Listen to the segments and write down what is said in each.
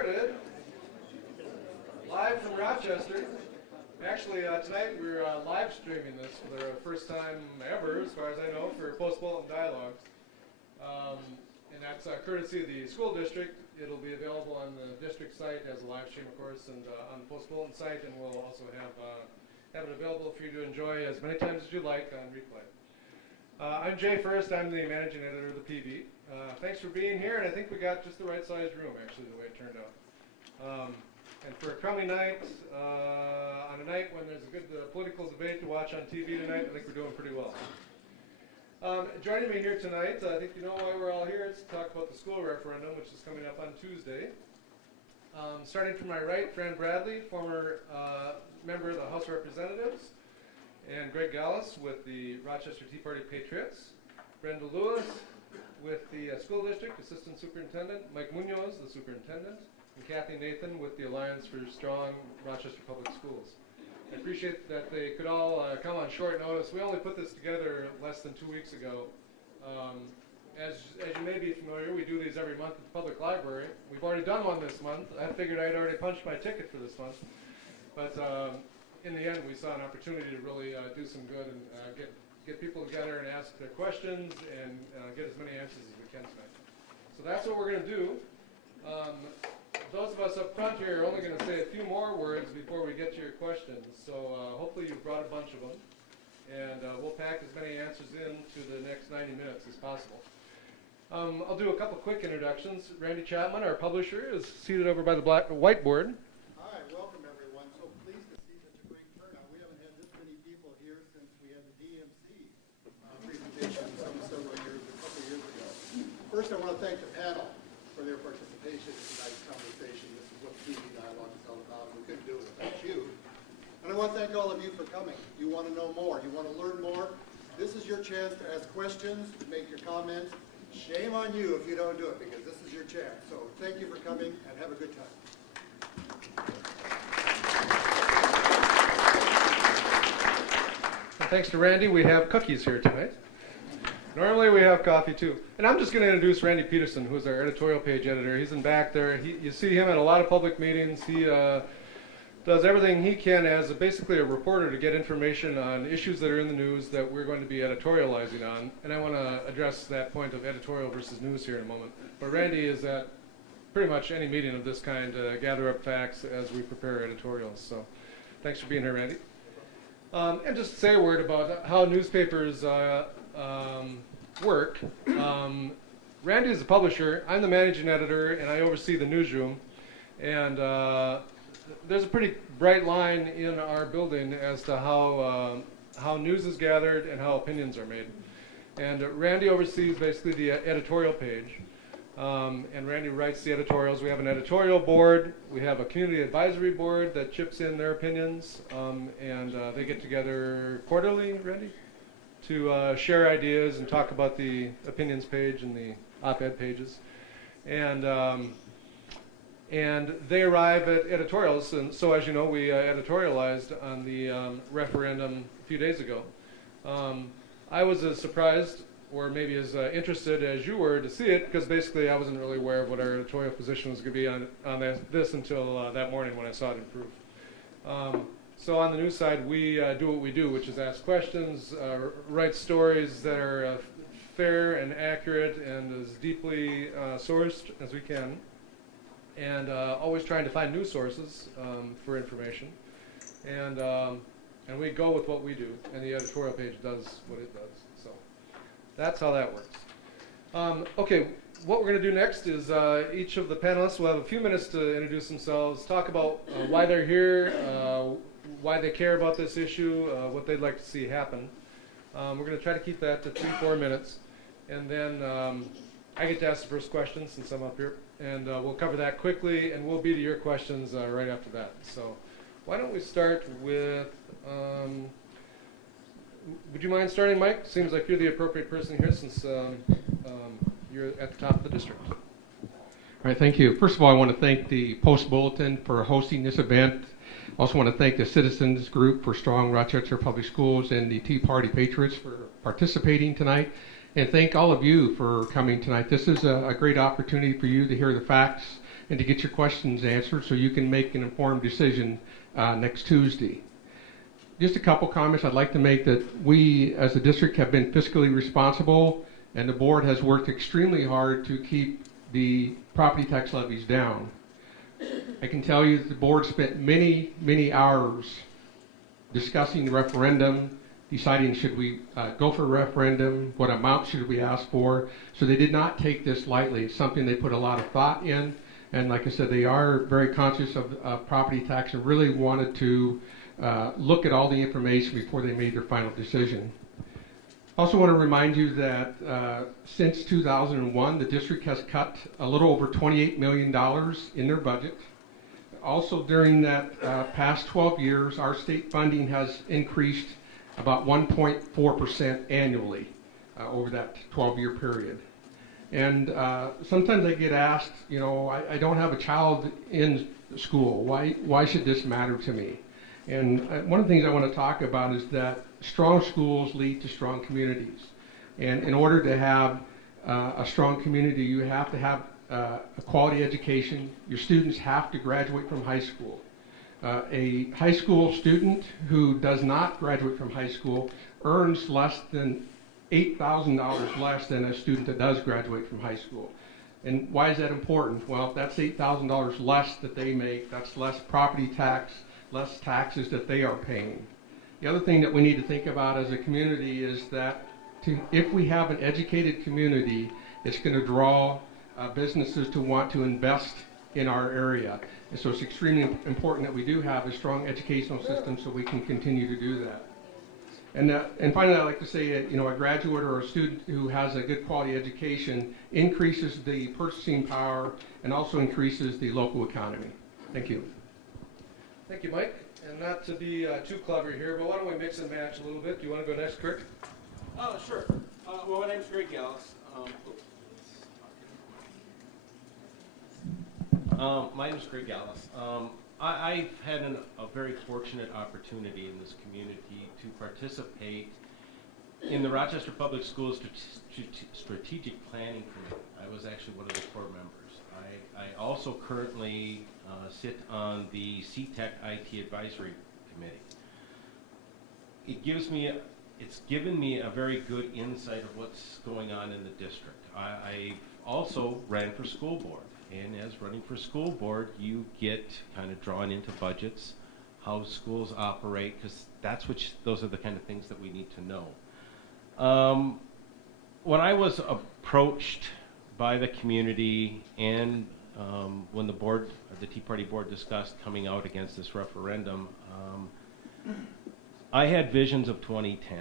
started live from Rochester. Actually, tonight we're live streaming this for the first time ever, as far as I know, for Post-Bulletin Dialogues. And that's courtesy of the school district. It'll be available on the district site as a live stream, of course, and on the Post-Bulletin site, and we'll also have it available for you to enjoy as many times as you like on replay. I'm Jay First. I'm the managing editor of the PV. Thanks for being here, and I think we got just the right sized room, actually, the way it turned out. And for a crummy night, on a night when there's a good political debate to watch on TV tonight, I think we're doing pretty well. Joining me here tonight, I think you know why we're all here. It's to talk about the school referendum, which is coming up on Tuesday. Starting from my right, Fran Bradley, former member of the House of Representatives, and Greg Gallas with the Rochester Tea Party Patriots. Brenda Lewis with the school district, assistant superintendent. Mike Munoz, the superintendent. And Cathy Nathan with the Alliance for Strong Rochester Public Schools. I appreciate that they could all come on short notice. We only put this together less than 2 weeks ago. As you may be familiar, we do these every month at the public library. We've already done one this month. I figured I'd already punched my ticket for this month. But in the end, we saw an opportunity to really do some good and get people together and ask their questions and get as many answers as we can tonight. So that's what we're going to do. Those of us up front here are only going to say a few more words before we get to your questions. So hopefully you've brought a bunch of them. And we'll pack as many answers into the next 90 minutes as possible. I'll do a couple quick introductions. Randy Chapman, our publisher, is seated over by the whiteboard. Hi, welcome everyone. So pleased to see such a great turnout. We haven't had this many people here since we had the DMC presentation several years, a couple years ago. First, I want to thank the panel for their participation in tonight's conversation. This is what TV Dialogue is all about. We couldn't do it without you. And I want to thank all of you for coming. You want to know more. You want to learn more. This is your chance to ask questions, to make your comments. Shame on you if you don't do it, because this is your chance. So thank you for coming, and have a good time. And thanks to Randy, we have cookies here tonight. Normally we have coffee too. And I'm just going to introduce Randy Peterson, who's our editorial page editor. He's in back there. You see him at a lot of public meetings. He does everything he can as basically a reporter to get information on issues that are in the news that we're going to be editorializing on. And I want to address that point of editorial versus news here in a moment. But Randy is at pretty much any meeting of this kind to gather up facts as we prepare editorials. So thanks for being here, Randy. And just to say a word about how newspapers work. Randy is the publisher. I'm the managing editor, and I oversee the newsroom. And there's a pretty bright line in our building as to how news is gathered and how opinions are made. And Randy oversees basically the editorial page. And Randy writes the editorials. We have an editorial board. We have a community advisory board that chips in their opinions. And they get together quarterly, Randy, to share ideas and talk about the opinions page and the op-ed pages. And they arrive at editorials, and so as you know, we editorialized on the referendum a few days ago. I was as surprised, or maybe as interested as you were to see it, because basically I wasn't really aware of what our editorial position was going to be on this until that morning when I saw it in proof. So on the news side, we do what we do, which is ask questions, write stories that are fair and accurate and as deeply sourced as we can. And always trying to find news sources for information. And we go with what we do, and the editorial page does what it does. So that's how that works. Okay, what we're going to do next is each of the panelists will have a few minutes to introduce themselves, talk about why they're here, why they care about this issue, what they'd like to see happen. We're going to try to keep that to 3-4 minutes. And then I get to ask the first question since I'm up here. And we'll cover that quickly, and we'll be to your questions right after that. So why don't we start with, would you mind starting, Mike? Seems like you're the appropriate person here since you're at the top of the district. All right, thank you. First of all, I want to thank the Post-Bulletin for hosting this event. I also want to thank the Citizens Group for Strong Rochester Public Schools and the Tea Party Patriots for participating tonight. And thank all of you for coming tonight. This is a great opportunity for you to hear the facts and to get your questions answered so you can make an informed decision next Tuesday. Just a couple comments I'd like to make that we as a district have been fiscally responsible, and the board has worked extremely hard to keep the property tax levies down. I can tell you that the board spent many, many hours discussing the referendum, deciding should we go for a referendum, what amount should we ask for. So they did not take this lightly. It's something they put a lot of thought in. And like I said, they are very conscious of property tax and really wanted to look at all the information before they made their final decision. Also want to remind you that since 2001, the district has cut a little over $28 million in their budget. Also during that past 12 years, our state funding has increased about 1.4% annually over that 12-year period. And sometimes I get asked, you know, I don't have a child in school. Why should this matter to me? And one of the things I want to talk about is that strong schools lead to strong communities. And in order to have a strong community, you have to have a quality education. Your students have to graduate from high school. A high school student who does not graduate from high school earns less than $8,000 less than a student that does graduate from high school. And why is that important? Well, if that's $8,000 less that they make, that's less property tax, less taxes that they are paying. The other thing that we need to think about as a community is that if we have an educated community, it's going to draw businesses to want to invest in our area. And so it's extremely important that we do have a strong educational system so we can continue to do that. And finally, I'd like to say, you know, a graduate or a student who has a good quality education increases the purchasing power and also increases the local economy. Thank you. Thank you, Mike. And not to be too clever here, but why don't we mix and match a little bit? Do you want to go next, Greg? Sure. Well, my name's Greg Gallas. My name's Greg Gallas. I've had a very fortunate opportunity in this community to participate in the Rochester Public Schools Strategic Planning Committee. I was actually one of the core members. I also currently sit on the CTEC IT Advisory Committee. It's given me a very good insight of what's going on in the district. I also ran for school board. And as running for school board, you get kind of drawn into budgets, how schools operate, because those are the kind of things that we need to know. When I was approached by the community and when the Tea Party board discussed coming out against this referendum, I had visions of 2010.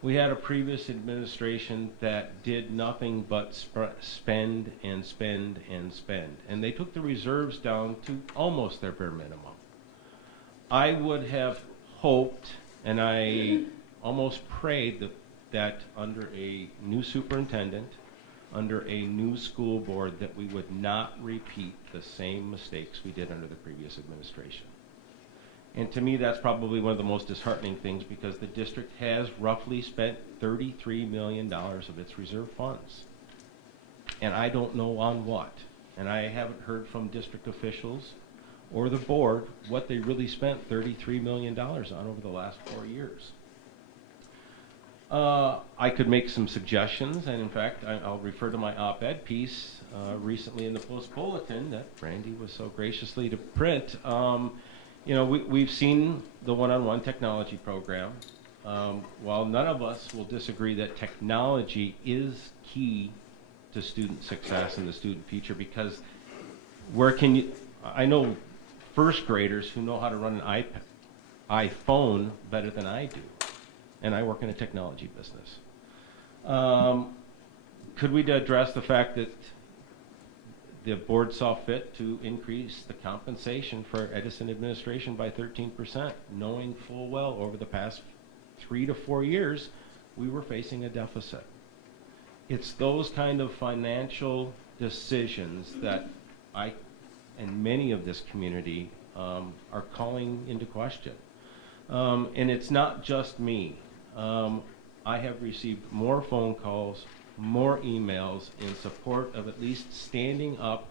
We had a previous administration that did nothing but spend and spend and spend. And they took the reserves down to almost their bare minimum. I would have hoped, and I almost prayed, that under a new superintendent, under a new school board, that we would not repeat the same mistakes we did under the previous administration. And to me, that's probably one of the most disheartening things, because the district has roughly spent $33 million of its reserve funds. And I don't know on what. And I haven't heard from district officials or the board what they really spent $33 million on over the last 4 years. I could make some suggestions, and in fact, I'll refer to my op-ed piece recently in the Post-Bulletin that Brandy was so graciously to print. You know, we've seen the one-on-one technology program. While none of us will disagree that technology is key to student success and the student future, because I know first graders who know how to run an iPhone better than I do, and I work in a technology business. Could we address the fact that the board saw fit to increase the compensation for Edison administration by 13%, knowing full well over the past 3 to 4 years we were facing a deficit? It's those kind of financial decisions that I and many of this community are calling into question. And it's not just me. I have received more phone calls more emails in support of at least standing up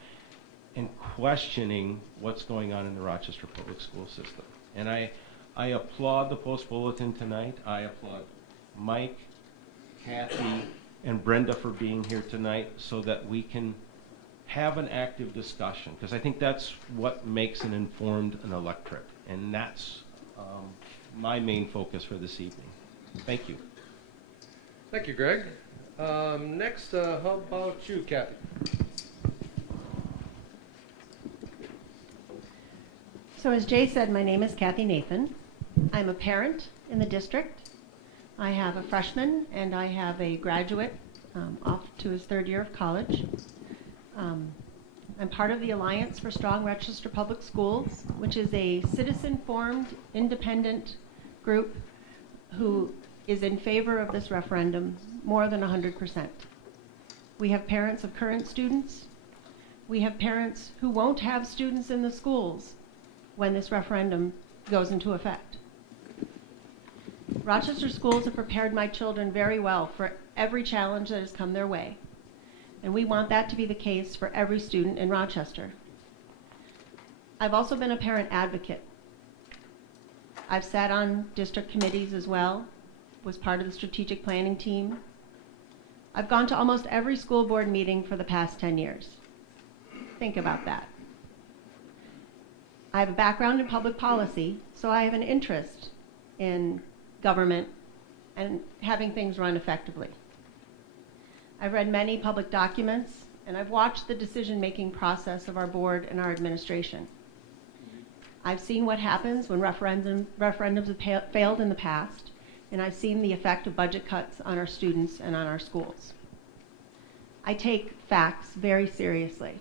and questioning what's going on in the Rochester public school system. And I applaud the Post Bulletin tonight. I applaud Mike, Cathy, and Brenda for being here tonight so that we can have an active discussion, because I think that's what makes an informed an electorate, and that's my main focus for this evening. Thank you. Thank you, Greg. Next, how about you, Cathy? So as Jay said, my name is Cathy Nathan. I'm a parent in the district. I have a freshman and I have a graduate off to his third year of college. I'm part of the Alliance for Strong Rochester Public Schools, which is a citizen-formed, independent group who is in favor of this referendum more than 100%. We have parents of current students. We have parents who won't have students in the schools when this referendum goes into effect. Rochester schools have prepared my children very well for every challenge that has come their way. And we want that to be the case for every student in Rochester. I've also been a parent advocate. I've sat on district committees as well, was part of the strategic planning team. I've gone to almost every school board meeting for the past 10 years. Think about that. I have a background in public policy, so I have an interest in government and having things run effectively. I've read many public documents, and I've watched the decision-making process of our board and our administration. I've seen what happens when referendums have failed in the past, and I've seen the effect of budget cuts on our students and on our schools. I take facts very seriously.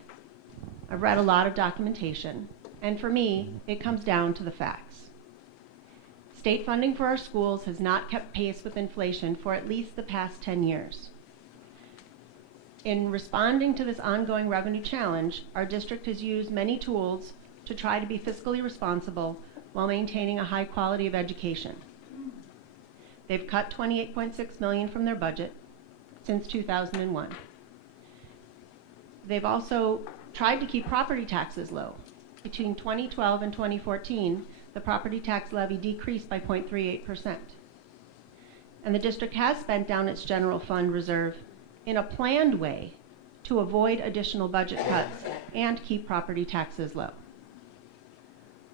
I've read a lot of documentation, and for me, it comes down to the facts. State funding for our schools has not kept pace with inflation for at least the past 10 years. In responding to this ongoing revenue challenge, our district has used many tools to try to be fiscally responsible while maintaining a high quality of education. They've cut $28.6 million from their budget since 2001. They've also tried to keep property taxes low. Between 2012 and 2014, the property tax levy decreased by 0.38%. And the district has spent down its general fund reserve in a planned way to avoid additional budget cuts and keep property taxes low.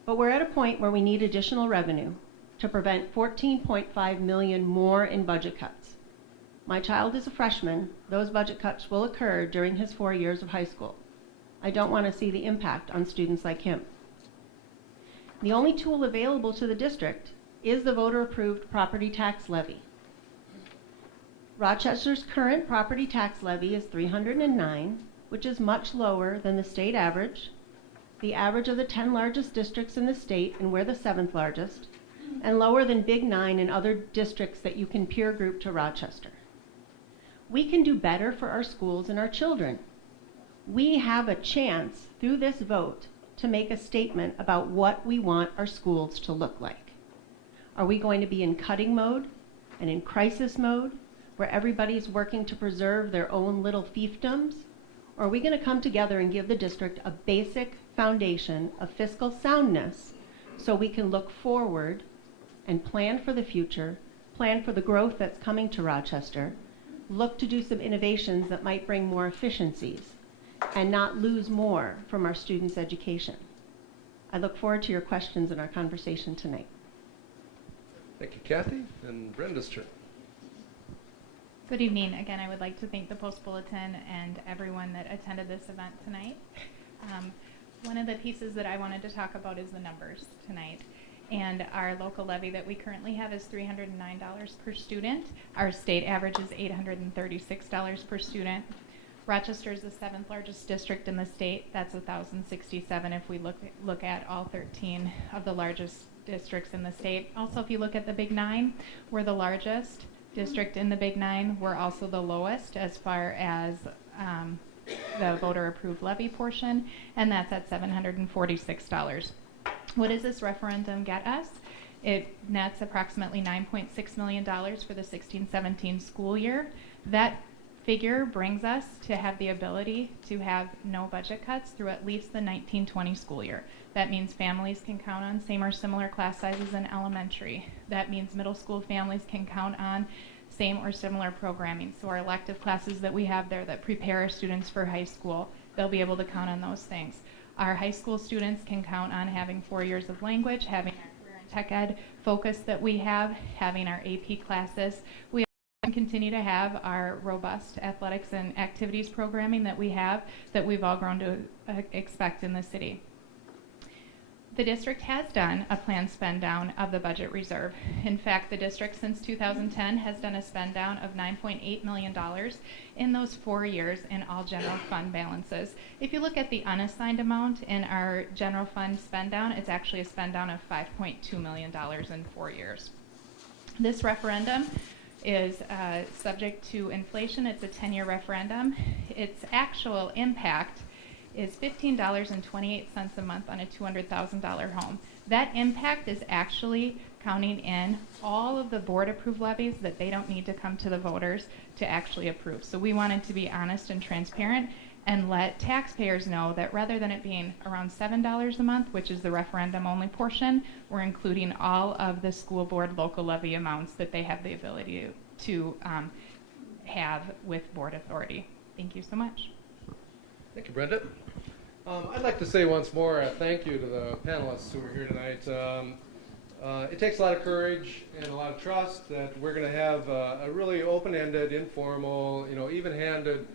But we're at a point where we need additional revenue to prevent $14.5 million more in budget cuts. My child is a freshman. Those budget cuts will occur during his 4 years of high school. I don't want to see the impact on students like him. The only tool available to the district is the voter-approved property tax levy. Rochester's current property tax levy is $309, which is much lower than the state average, the average of the 10 largest districts in the state, and we're the 7th largest, and lower than Big 9 and other districts that you can peer group to Rochester. We can do better for our schools and our children. We have a chance through this vote to make a statement about what we want our schools to look like. Are we going to be in cutting mode and in crisis mode, where everybody's working to preserve their own little fiefdoms? Or are we going to come together and give the district a basic foundation of fiscal soundness so we can look forward and plan for the future, plan for the growth that's coming to Rochester, look to do some innovations that might bring more efficiencies, and not lose more from our students' education? I look forward to your questions in our conversation tonight. Thank you, Cathy. And Brenda's turn. Good evening. Again, I would like to thank the Post Bulletin and everyone that attended this event tonight. One of the pieces that I wanted to talk about is the numbers tonight. And our local levy that we currently have is $309 per student. Our state average is $836 per student. Rochester is the 7th largest district in the state. That's $1,067 if we look at all 13 of the largest districts in the state. Also, if you look at the Big 9, we're the largest district in the Big 9. We're also the lowest as far as the voter-approved levy portion, and that's at $746. What does this referendum get us? It nets approximately $9.6 million for the 16-17 school year. That figure brings us to have the ability to have no budget cuts through at least the 1920 school year. That means families can count on same or similar class sizes in elementary. That means middle school families can count on same or similar programming. So our elective classes that we have there that prepare our students for high school, they'll be able to count on those things. Our high school students can count on having 4 years of language, having our career and tech ed focus that we have, having our AP classes. We continue to have our robust athletics and activities programming that we have, that we've all grown to expect in the city. The district has done a planned spend down of the budget reserve. In fact, the district since 2010 has done a spend down of $9.8 million in those 4 years in all general fund balances. If you look at the unassigned amount in our general fund spend down, it's actually a spend down of $5.2 million in 4 years. This referendum is subject to inflation. It's a 10-year referendum. Its actual impact is $15.28 a month on a $200,000 home. That impact is actually counting in all of the board approved levies that they don't need to come to the voters to actually approve. So we wanted to be honest and transparent and let taxpayers know that rather than it being around $7 a month, which is the referendum only portion, we're including all of the school board local levy amounts that they have the ability to have with board authority. Thank you so much. Thank you, Brenda. I'd like to say once more a thank you to the panelists who are here tonight. It takes a lot of courage and a lot of trust that we're going to have a really open-ended, informal, even-handed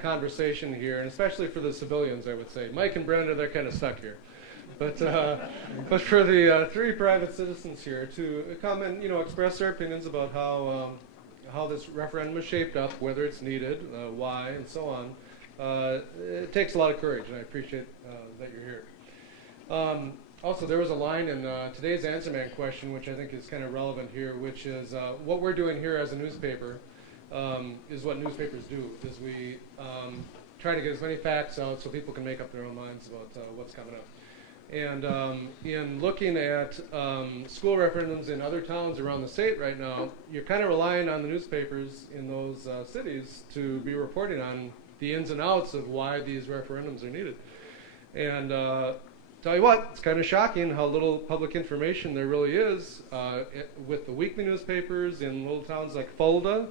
conversation here, and especially for the civilians, I would say. Mike and Brenda, they're kind of stuck here. But for the 3 private citizens here to come and express their opinions about how this referendum is shaped up, whether it's needed, why, and so on. It takes a lot of courage, and I appreciate that you're here. Also, there was a line in today's Answer Man question, which I think is kind of relevant here, which is what we're doing here as a newspaper is what newspapers do, is we try to get as many facts out so people can make up their own minds about what's coming up. And in looking at school referendums in other towns around the state right now, you're kind of relying on the newspapers in those cities to be reporting on the ins and outs of why these referendums are needed. And tell you what, it's kind of shocking how little public information there really is with the weekly newspapers in little towns like Fulda,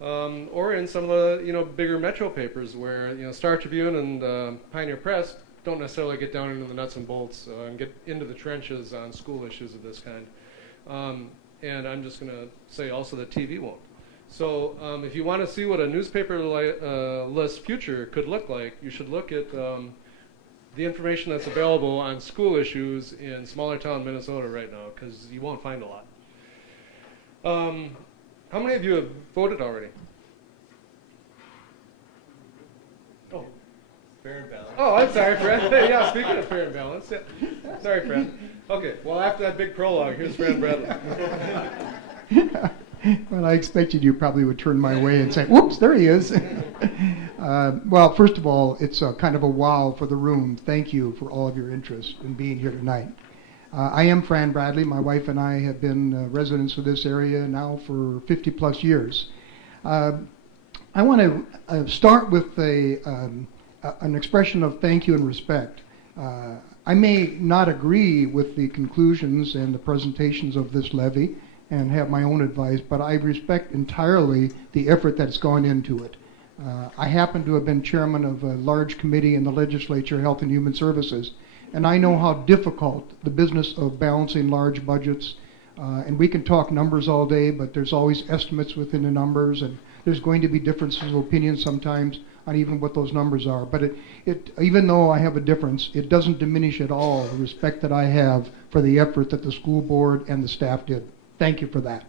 or in some of the bigger metro papers where Star Tribune and Pioneer Press don't necessarily get down into the nuts and bolts and get into the trenches on school issues of this kind. And I'm just going to say also that TV won't. So if you want to see what a newspaper-less future could look like, you should look at the information that's available on school issues in smaller town Minnesota right now, because you won't find a lot. How many of you have voted already? Oh. Fair and balanced. Oh, I'm sorry, Fred. Yeah, speaking of fair and balanced. Yeah. Sorry, Fred. Okay, well, after that big prologue, here's Fred Bradley. Well, I expected you probably would turn my way and say, whoops, there he is. Well, first of all, it's kind of a wow for the room. Thank you for all of your interest in being here tonight. I am Fran Bradley. My wife and I have been residents of this area now for 50 plus years. I want to start with an expression of thank you and respect. I may not agree with the conclusions and the presentations of this levy and have my own advice, but I respect entirely the effort that's gone into it. I happen to have been chairman of a large committee in the legislature, Health and Human Services, and I know how difficult the business of balancing large budgets, and we can talk numbers all day, but there's always estimates within the numbers, and there's going to be differences of opinion sometimes on even what those numbers are. But even though I have a difference, it doesn't diminish at all the respect that I have for the effort that the school board and the staff did. Thank you for that.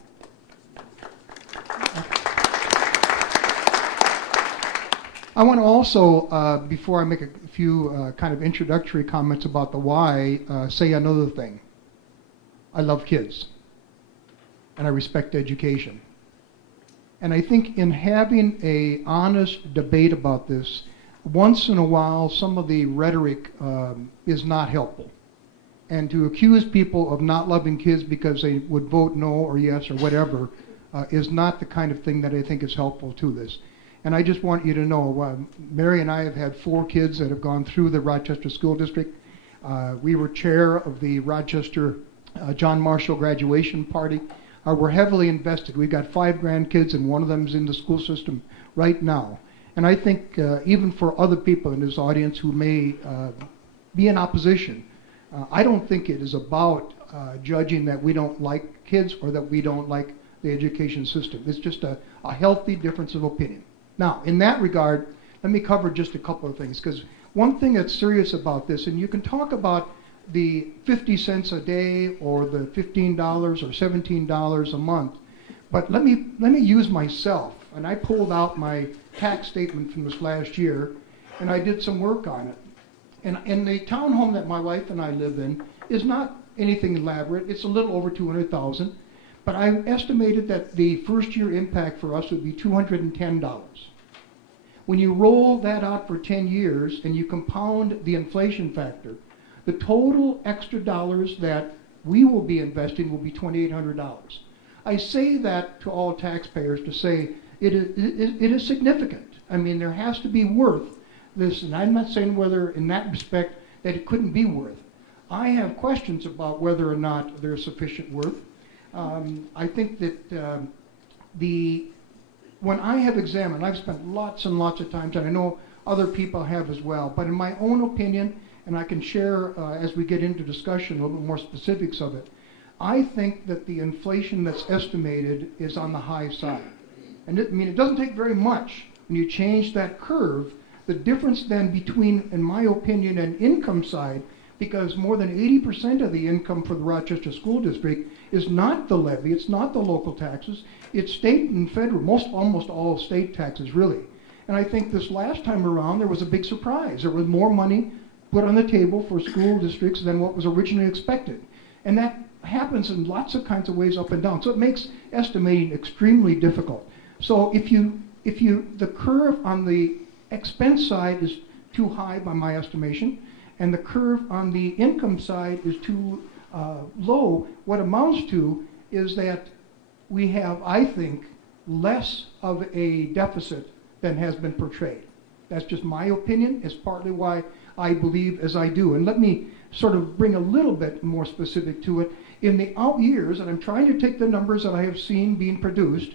I want to also, before I make a few kind of introductory comments about the why, say another thing. I love kids, and I respect education. And I think in having an honest debate about this, once in a while some of the rhetoric is not helpful. And to accuse people of not loving kids because they would vote no or yes or whatever is not the kind of thing that I think is helpful to this. And I just want you to know, Mary and I have had 4 kids that have gone through the Rochester School District. We were chair of the Rochester John Marshall graduation party. We're heavily invested. We've got 5 grandkids, and one of them is in the school system right now. And I think even for other people in this audience who may be in opposition, I don't think it is about judging that we don't like kids or that we don't like the education system. It's just a healthy difference of opinion. Now, in that regard, let me cover just a couple of things, because one thing that's serious about this, and you can talk about the 50 cents a day or the $15 or $17 a month, but let me use myself. And I pulled out my tax statement from this last year, and I did some work on it. And the townhome that my wife and I live in is not anything elaborate. It's a little over $200,000, but I estimated that the first year impact for us would be $210. When you roll that out for 10 years and you compound the inflation factor, the total extra dollars that we will be investing will be $2,800. I say that to all taxpayers to say it is significant. I mean, there has to be worth this, and I'm not saying whether in that respect that it couldn't be worth. I have questions about whether or not there's sufficient worth. I think that when I have examined, I've spent lots and lots of times, and I know other people have as well, but in my own opinion, and I can share as we get into discussion a little bit more specifics of it, I think that the inflation that's estimated is on the high side. And it doesn't take very much when you change that curve. The difference then between, in my opinion, an income side, because more than 80% of the income for the Rochester School District is not the levy, it's not the local taxes, it's state and federal, almost all state taxes really. And I think this last time around there was a big surprise. There was more money put on the table for school districts than what was originally expected. And that happens in lots of kinds of ways up and down. So it makes estimating extremely difficult. So if the curve on the expense side is too high by my estimation, and the curve on the income side is too low, what amounts to is that we have, I think, less of a deficit than has been portrayed. That's just my opinion. It's partly why I believe as I do. And let me sort of bring a little bit more specific to it. In the out years, and I'm trying to take the numbers that I have seen being produced,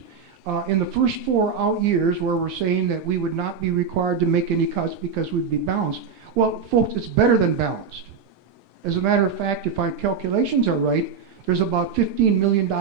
in the first 4 out years where we're saying that we would not be required to make any cuts because we'd be balanced. Well, folks, it's better than balanced. As a matter of fact, if my calculations are right, there's about $15 million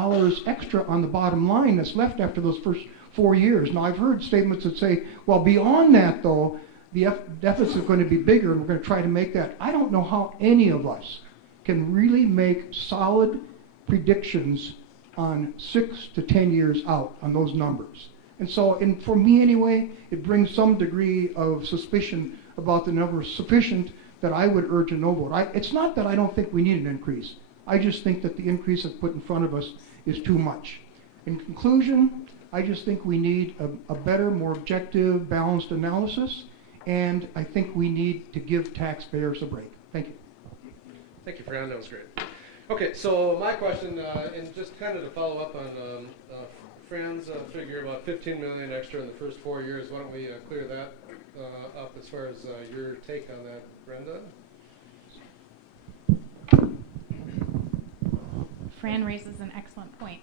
extra on the bottom line that's left after those first 4 years. Now, I've heard statements that say, well, beyond that, though, the deficit is going to be bigger, and we're going to try to make that. I don't know how any of us can really make solid predictions on 6 to 10 years out on those numbers. And so, and for me anyway, it brings some degree of suspicion about the number sufficient that I would urge a no vote. It's not that I don't think we need an increase. I just think that the increase that's put in front of us is too much. In conclusion, I just think we need a better, more objective, balanced analysis, and I think we need to give taxpayers a break. Thank you. Thank you, Fran. That was great. Okay, so my question, and just kind of to follow up on Fran's figure about $15 million extra in the first 4 years, why don't we clear that up as far as your take on that, Brenda? Fran raises an excellent point.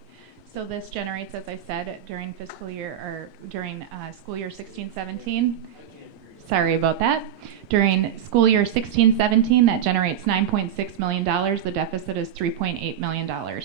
So this generates, as I said, during fiscal year or during school year 16-17. Sorry about that. During school year 16-17, that generates $9.6 million. The deficit is $3.8 million.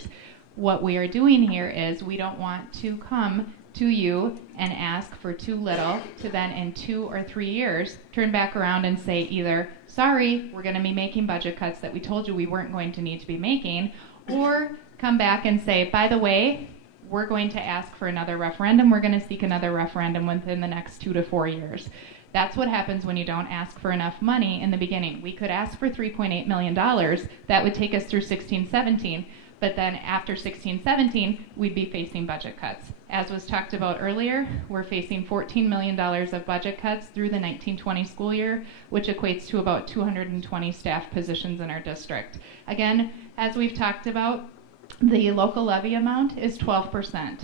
What we are doing here is we don't want to come to you and ask for too little to then in 2 or 3 years turn back around and say either, sorry, we're going to be making budget cuts that we told you we weren't going to need to be making, or come back and say, by the way, we're going to ask for another referendum. We're going to seek another referendum within the next 2 to 4 years. That's what happens when you don't ask for enough money in the beginning. We could ask for $3.8 million. That would take us through 16-17. But then after 16-17, we'd be facing budget cuts. As was talked about earlier, we're facing $14 million of budget cuts through the 19-20 school year, which equates to about 220 staff positions in our district. Again, as we've talked about, the local levy amount is 12%.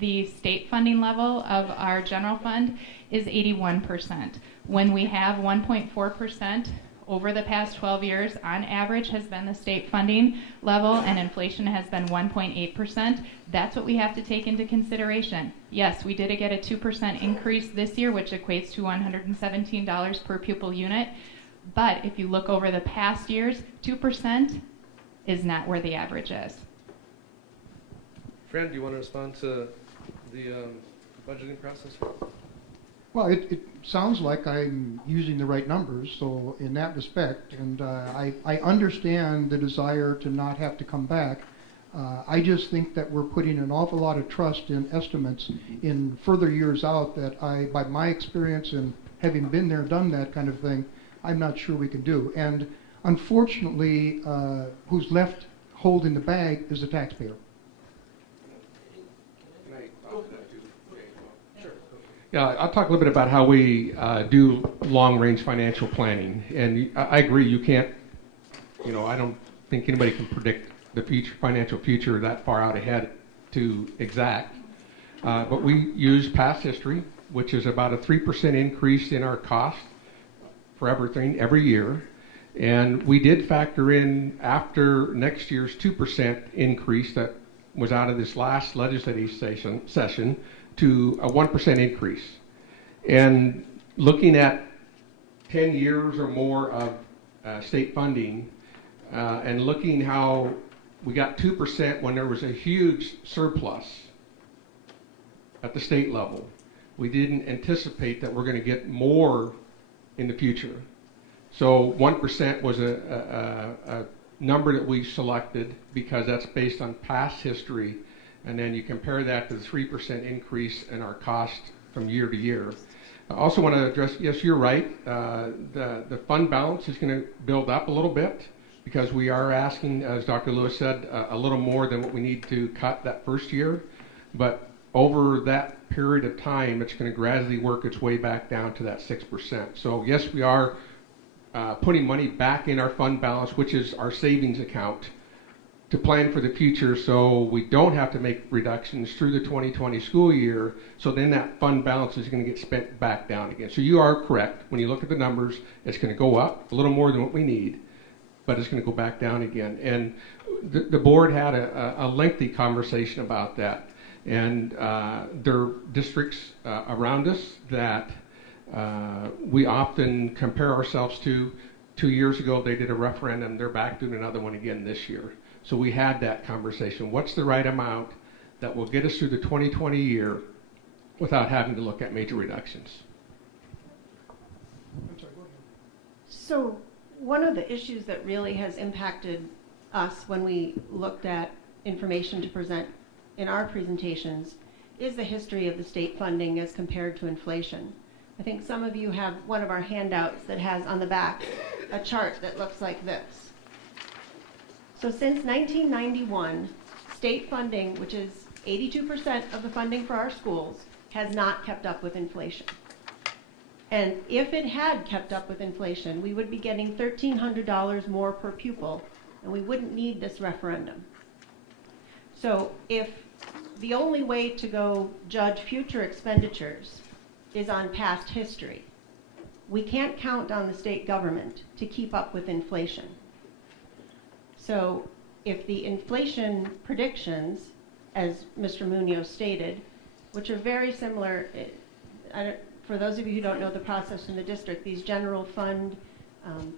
the state funding level of our general fund is 81%. When we have 1.4% over the past 12 years, on average, has been the state funding level, and inflation has been 1.8%. That's what we have to take into consideration. Yes, we did get a 2% increase this year, which equates to $117 per pupil unit. But if you look over the past years, 2% is not where the average is. Fran, do you want to respond to the budgeting process? Well, it sounds like I'm using the right numbers, so in that respect, and I understand the desire to not have to come back. I just think that we're putting an awful lot of trust in estimates in further years out that by my experience and having been there, done that kind of thing, I'm not sure we can do. And unfortunately, who's left holding the bag is the taxpayer. Yeah, I'll talk a little bit about how we do long-range financial planning. And I agree, you can't, I don't think anybody can predict the future, financial future that far out ahead to exact. But we use past history, which is about a 3% increase in our cost for everything every year. And we did factor in after next year's 2% increase that was out of this last legislative session to a 1% increase. And looking at 10 years or more of state funding and looking how we got 2% when there was a huge surplus at the state level. We didn't anticipate that we're going to get more in the future. So 1% was a number that we selected because that's based on past history. And then you compare that to the 3% increase in our cost from year to year. I also want to address, yes, you're right, the fund balance is going to build up a little bit because we are asking, as Dr. Lewis said, a little more than what we need to cut that first year. But over that period of time, it's going to gradually work its way back down to that 6%. So yes, we are putting money back in our fund balance, which is our savings account, to plan for the future so we don't have to make reductions through the 2020 school year, so then that fund balance is going to get spent back down again. So you are correct. When you look at the numbers, it's going to go up a little more than what we need, but it's going to go back down again. And the board had a lengthy conversation about that. And there are districts around us that we often compare ourselves to. 2 years ago, they did a referendum. They're back doing another one again this year. So we had that conversation. What's the right amount that will get us through the 2020 year without having to look at major reductions? So one of the issues that really has impacted us when we looked at information to present in our presentations is the history of the state funding as compared to inflation. I think some of you have one of our handouts that has on the back a chart that looks like this. So since 1991, state funding, which is 82% of the funding for our schools, has not kept up with inflation. And if it had kept up with inflation, we would be getting $1,300 more per pupil, and we wouldn't need this referendum. So if the only way to go judge future expenditures is on past history, we can't count on the state government to keep up with inflation. So if the inflation predictions, as Mr. Munoz stated, which are very similar, for those of you who don't know the process in the district, these general fund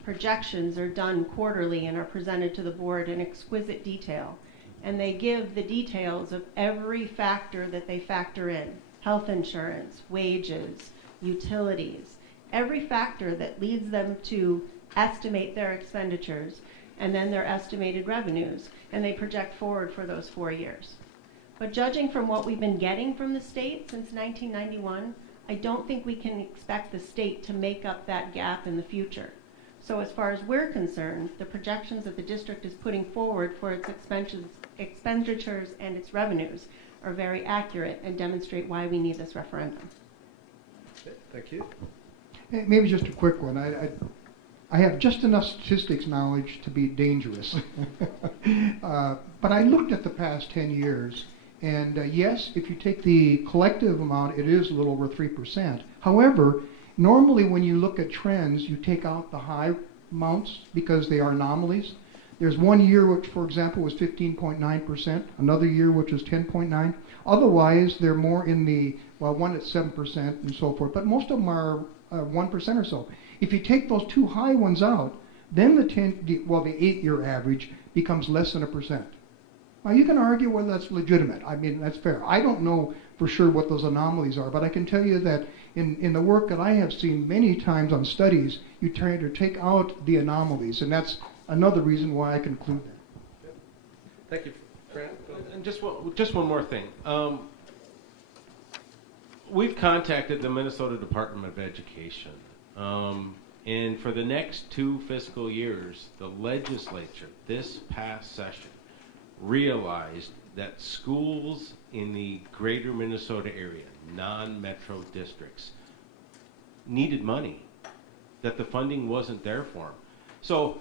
projections are done quarterly and are presented to the board in exquisite detail. And they give the details of every factor that they factor in: health insurance, wages, utilities, every factor that leads them to estimate their expenditures and then their estimated revenues, and they project forward for those 4 years. But judging from what we've been getting from the state since 1991, I don't think we can expect the state to make up that gap in the future. So as far as we're concerned, the projections that the district is putting forward for its expenditures and its revenues are very accurate and demonstrate why we need this referendum. Okay, thank you. Hey, maybe just a quick one. I have just enough statistics knowledge to be dangerous. But I looked at the past 10 years, And yes, if you take the collective amount, it is a little over 3%. However, normally when you look at trends, you take out the high amounts because they are anomalies. There's one year which, for example, was 15.9%, another year which was 10.9. Otherwise, they're more in the, well, one at 7% and so forth, but most of them are 1% or so. If you take those two high ones out, then the 8-year average becomes less than 1%. Now, you can argue whether that's legitimate. I mean, that's fair. I don't know for sure what those anomalies are, but I can tell you that in the work that I have seen many times on studies, you try to take out the anomalies, and that's another reason why I conclude that. Thank you, Fran. And just one more thing. We've contacted the Minnesota Department of Education, and for the next 2 fiscal years, the legislature this past session realized that schools in the greater Minnesota area, non-metro districts, needed money, that the funding wasn't there for them. So,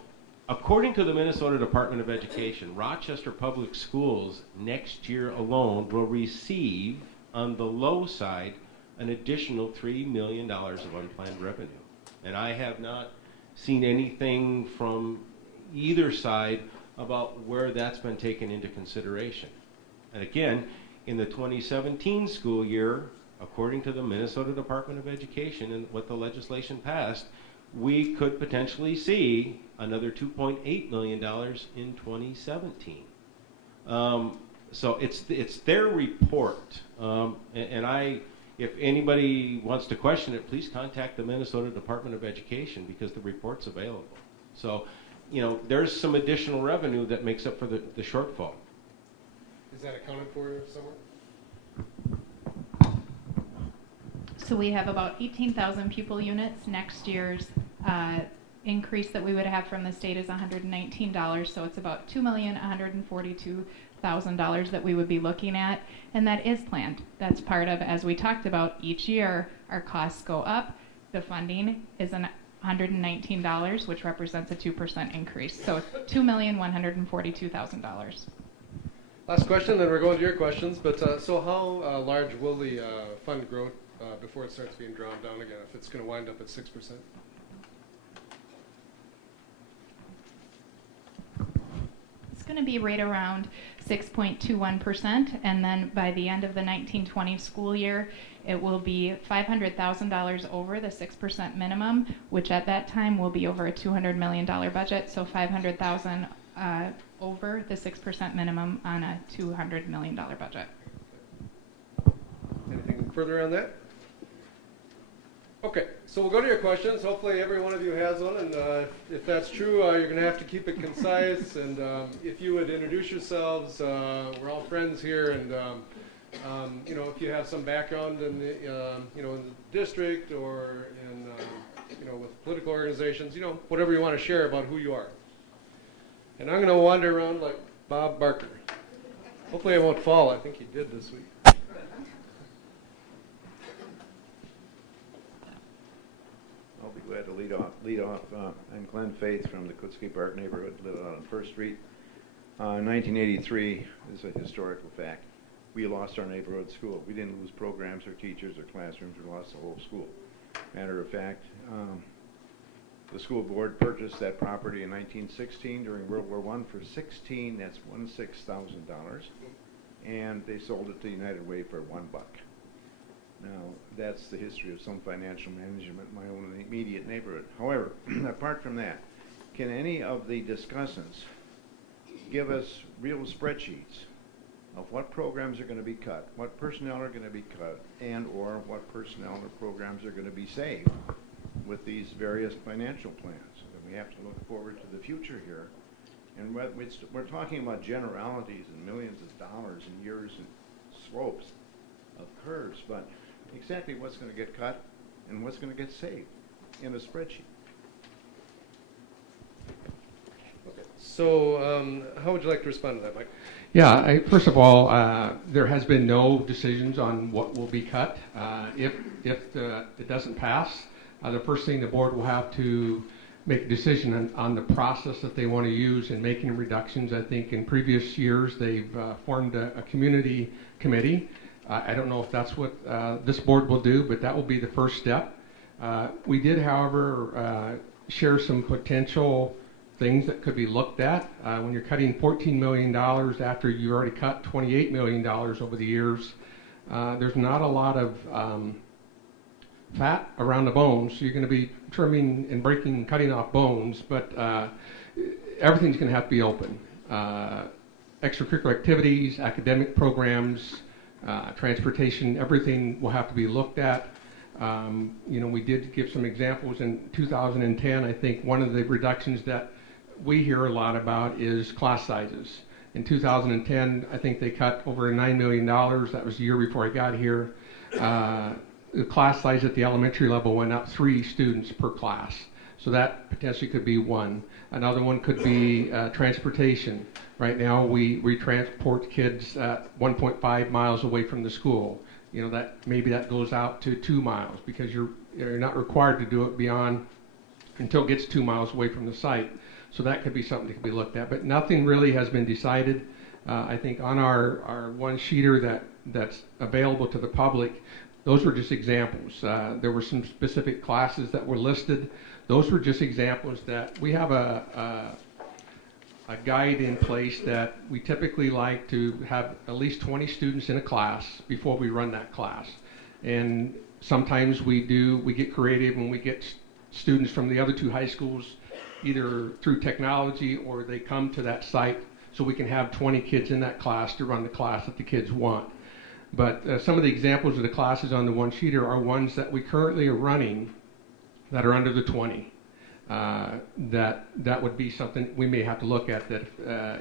according to the Minnesota Department of Education, Rochester Public Schools next year alone will receive, on the low side, an additional $3 million of unplanned revenue. And I have not seen anything from either side about where that's been taken into consideration. And again, in the 2017 school year, according to the Minnesota Department of Education and what the legislation passed, we could potentially see another $2.8 million in 2017. So it's their report, and if anybody wants to question it, please contact the Minnesota Department of Education because the report's available. So, there's some additional revenue that makes up for the shortfall. Is that accounted for somewhere? So we have about 18,000 pupil units. Next year's increase that we would have from the state is $119, so it's about $2,142,000 that we would be looking at, and that is planned. That's part of, as we talked about, each year our costs go up. The funding is $119, which represents a 2% increase, so $2,142,000. Last question, then we're going to your questions. But so how large will the fund grow before it starts being drawn down again, if it's going to wind up at 6%? It's going to be right around 6.21%, and then by the end of the 1920 school year, it will be $500,000 over the 6% minimum, which at that time will be over a $200 million budget, so $500,000 over the 6% minimum on a $200 million budget. Anything further on that? Okay, so we'll go to your questions. Hopefully every one of you has one, and if that's true, you're going to have to keep it concise, and if you would introduce yourselves, we're all friends here, and if you have some background in the, in the district or in, with political organizations, whatever you want to share about who you are. And I'm going to wander around like Bob Barker. Hopefully I won't fall. I think he did this week. I'll be glad to lead off. I'm Glenn Faith from the Kutzke Park neighborhood, live out on 1st Street. 1983 is a historical fact. We lost our neighborhood school. We didn't lose programs or teachers or classrooms. We lost the whole school. Matter of fact, the school board purchased that property in 1916 during World War I for $16,000. That's $16,000, and they sold it to United Way for $1. Now, that's the history of some financial management in my own immediate neighborhood. However, apart from that, can any of the discussants give us real spreadsheets of what programs are going to be cut, what personnel are going to be cut, and or what personnel or programs are going to be saved with these various financial plans? And we have to look forward to the future here. And we're talking about generalities and millions of dollars and years and slopes of curves, but exactly what's going to get cut and what's going to get saved in a spreadsheet. Okay. So how would you like to respond to that, Mike? Yeah, first of all, there has been no decisions on what will be cut. If it doesn't pass, the first thing the board will have to make a decision on the process that they want to use in making reductions. I think in previous years they've formed a community committee. I don't know if that's what this board will do, but that will be the first step. We did, however, share some potential things that could be looked at. When you're cutting $14 million after you already cut $28 million over the years, there's not a lot of fat around the bones. So you're going to be trimming and breaking, cutting off bones, but everything's going to have to be open. Extracurricular activities, academic programs, transportation, everything will have to be looked at. We did give some examples in 2010. I think one of the reductions that we hear a lot about is class sizes. In 2010, I think they cut over $9 million. That was the year before I got here. The class size at the elementary level went up 3 students per class. So that potentially could be one. Another one could be transportation. Right now, we transport kids 1.5 miles away from the school. That maybe that goes out to 2 miles because you're not required to do it beyond until it gets 2 miles away from the site. So that could be something that could be looked at. But nothing really has been decided. I think on our one-sheeter that's available to the public, those were just examples. There were some specific classes that were listed. Those were just examples that we have a guide in place that we typically like to have at least 20 students in a class before we run that class. And sometimes we get creative when we get students from the other 2 high schools, either through technology or they come to that site so we can have 20 kids in that class to run the class that the kids want. But some of the examples of the classes on the one-sheeter are ones that we currently are running that are under the 20. That would be something we may have to look at, that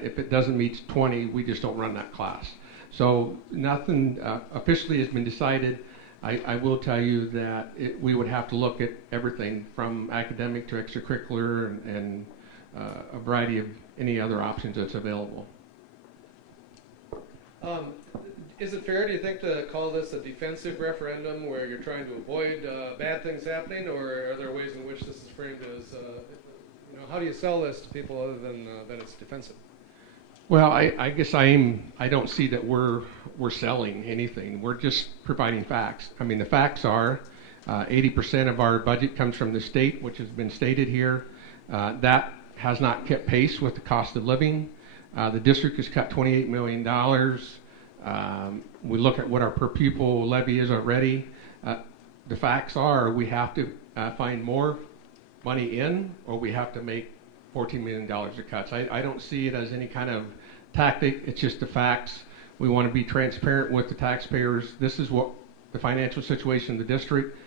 if it doesn't meet 20, we just don't run that class. So nothing officially has been decided. I will tell you that we would have to look at everything from academic to extracurricular and a variety of any other options that's available. Is it fair, do you think, to call this a defensive referendum where you're trying to avoid bad things happening, or are there ways in which this is framed as, how do you sell this to people other than that it's defensive? Well, I guess I don't see that we're selling anything. We're just providing facts. I mean, the facts are 80% of our budget comes from the state, which has been stated here. That has not kept pace with the cost of living. The district has cut $28 million. We look at what our per pupil levy is already. The facts are we have to find more money in, or we have to make $14 million of cuts. I don't see it as any kind of tactic. It's just the facts. We want to be transparent with the taxpayers. This is what the financial situation of the district.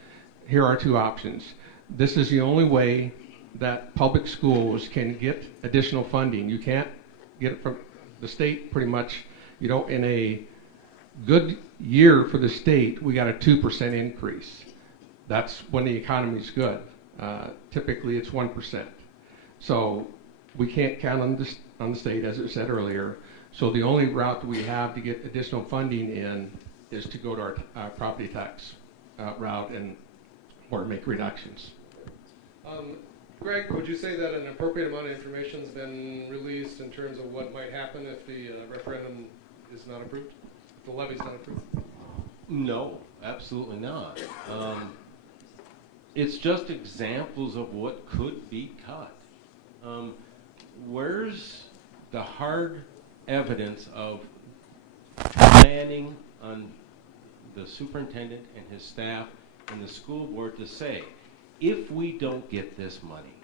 Here are 2 options. This is the only way that public schools can get additional funding. You can't get it from the state pretty much. In a good year for the state, we got a 2% increase. That's when the economy's good. Typically, it's 1%. So we can't count on the state, as it said earlier. So the only route that we have to get additional funding in is to go to our property tax route or make reductions. Greg, would you say that an appropriate amount of information has been released in terms of what might happen if the referendum is not approved? If the levy's not approved? No, absolutely not. It's just examples of what could be cut. Where's the hard evidence of planning on the superintendent and his staff and the school board to say, if we don't get this money,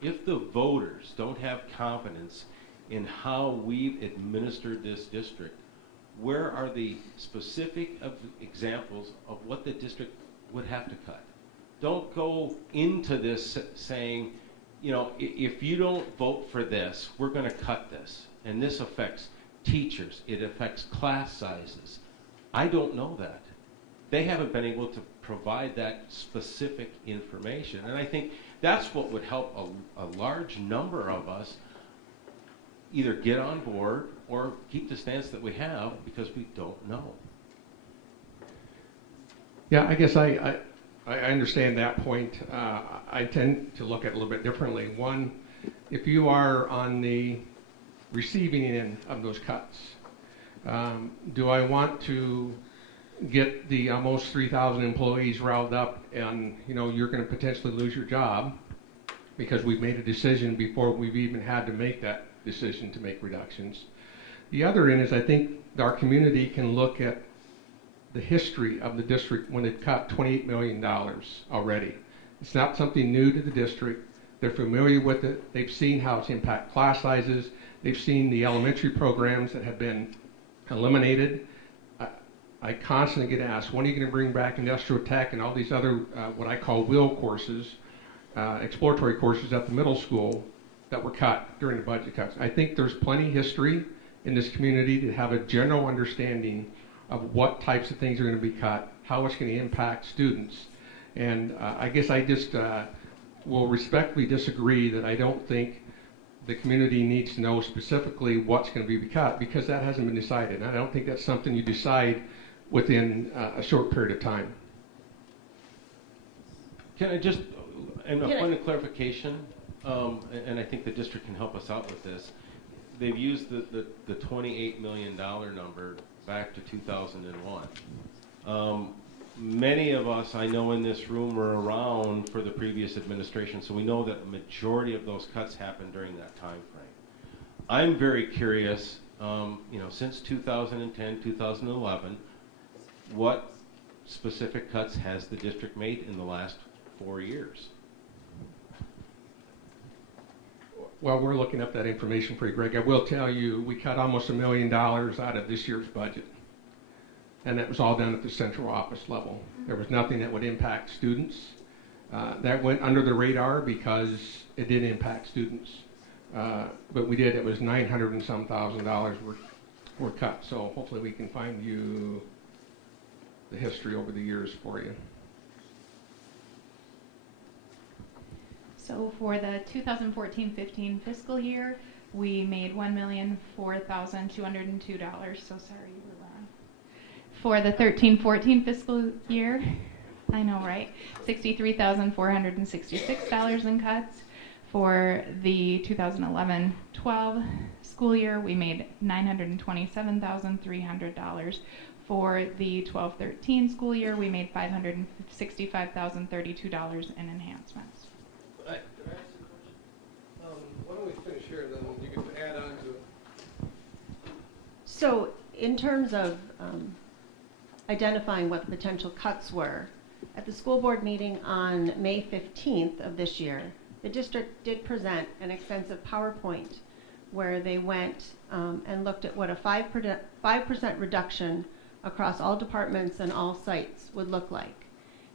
if the voters don't have confidence in how we've administered this district, where are the specific examples of what the district would have to cut? Don't go into this saying, if you don't vote for this, we're going to cut this. And this affects teachers. It affects class sizes. I don't know that. They haven't been able to provide that specific information. And I think that's what would help a large number of us either get on board or keep the stance that we have because we don't know. Yeah, I guess I I understand that point. I tend to look at it a little bit differently. One, if you are on the receiving end of those cuts, do I want to get the almost 3,000 employees riled up and you're going to potentially lose your job because we've made a decision before we've even had to make that decision to make reductions? The other end is I think our community can look at the history of the district when they've cut $28 million already. It's not something new to the district. They're familiar with it. They've seen how it's impacted class sizes. They've seen the elementary programs that have been eliminated. I constantly get asked, when are you going to bring back industrial tech and all these other what I call will courses, exploratory courses at the middle school that were cut during the budget cuts? I think there's plenty of history in this community to have a general understanding of what types of things are going to be cut, how it's going to impact students. And I guess I just will respectfully disagree that I don't think the community needs to know specifically what's going to be cut because that hasn't been decided. And I don't think that's something you decide within a short period of time. Can I just, and a point of clarification, and I think the district can help us out with this. They've used the $28 million number back to 2001. Many of us, I know in this room, were around for the previous administration, so we know that the majority of those cuts happened during that time frame. I'm very curious, since 2010, 2011, what specific cuts has the district made in the last 4 years? Well, we're looking up that information for you, Greg. I will tell you, we cut almost $1 million out of this year's budget. And that was all done at the central office level. There was nothing that would impact students. That went under the radar because it did impact students. But we did, it was $900 and some thousand were cut. So hopefully we can find you the history over the years for you. So for the 2014-15 fiscal year, we made $1,004,202. So sorry, you were wrong. For the 13-14 fiscal year, I know, right? $63,466 in cuts. For the 2011-12 school year, we made $927,300. For the 12-13 school year, we made $565,032 in enhancements. Can I ask you a question? Why don't we finish here, then you can add on to it. So in terms of identifying what the potential cuts were, at the school board meeting on May 15th of this year, the district did present an extensive PowerPoint where they went and looked at what a 5% reduction across all departments and all sites would look like.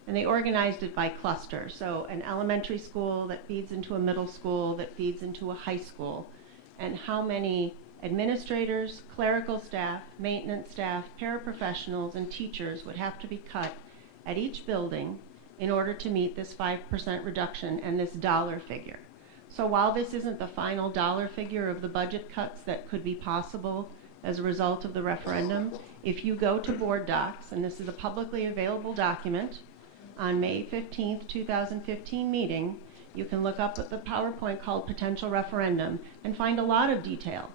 And they organized it by cluster. So an elementary school that feeds into a middle school that feeds into a high school, and how many administrators, clerical staff, maintenance staff, paraprofessionals, and teachers would have to be cut at each building in order to meet this 5% reduction and this dollar figure. So while this isn't the final dollar figure of the budget cuts that could be possible as a result of the referendum, if you go to board docs, and this is a publicly available document, on May 15th, 2015 meeting, you can look up at the PowerPoint called Potential Referendum and find a lot of detail.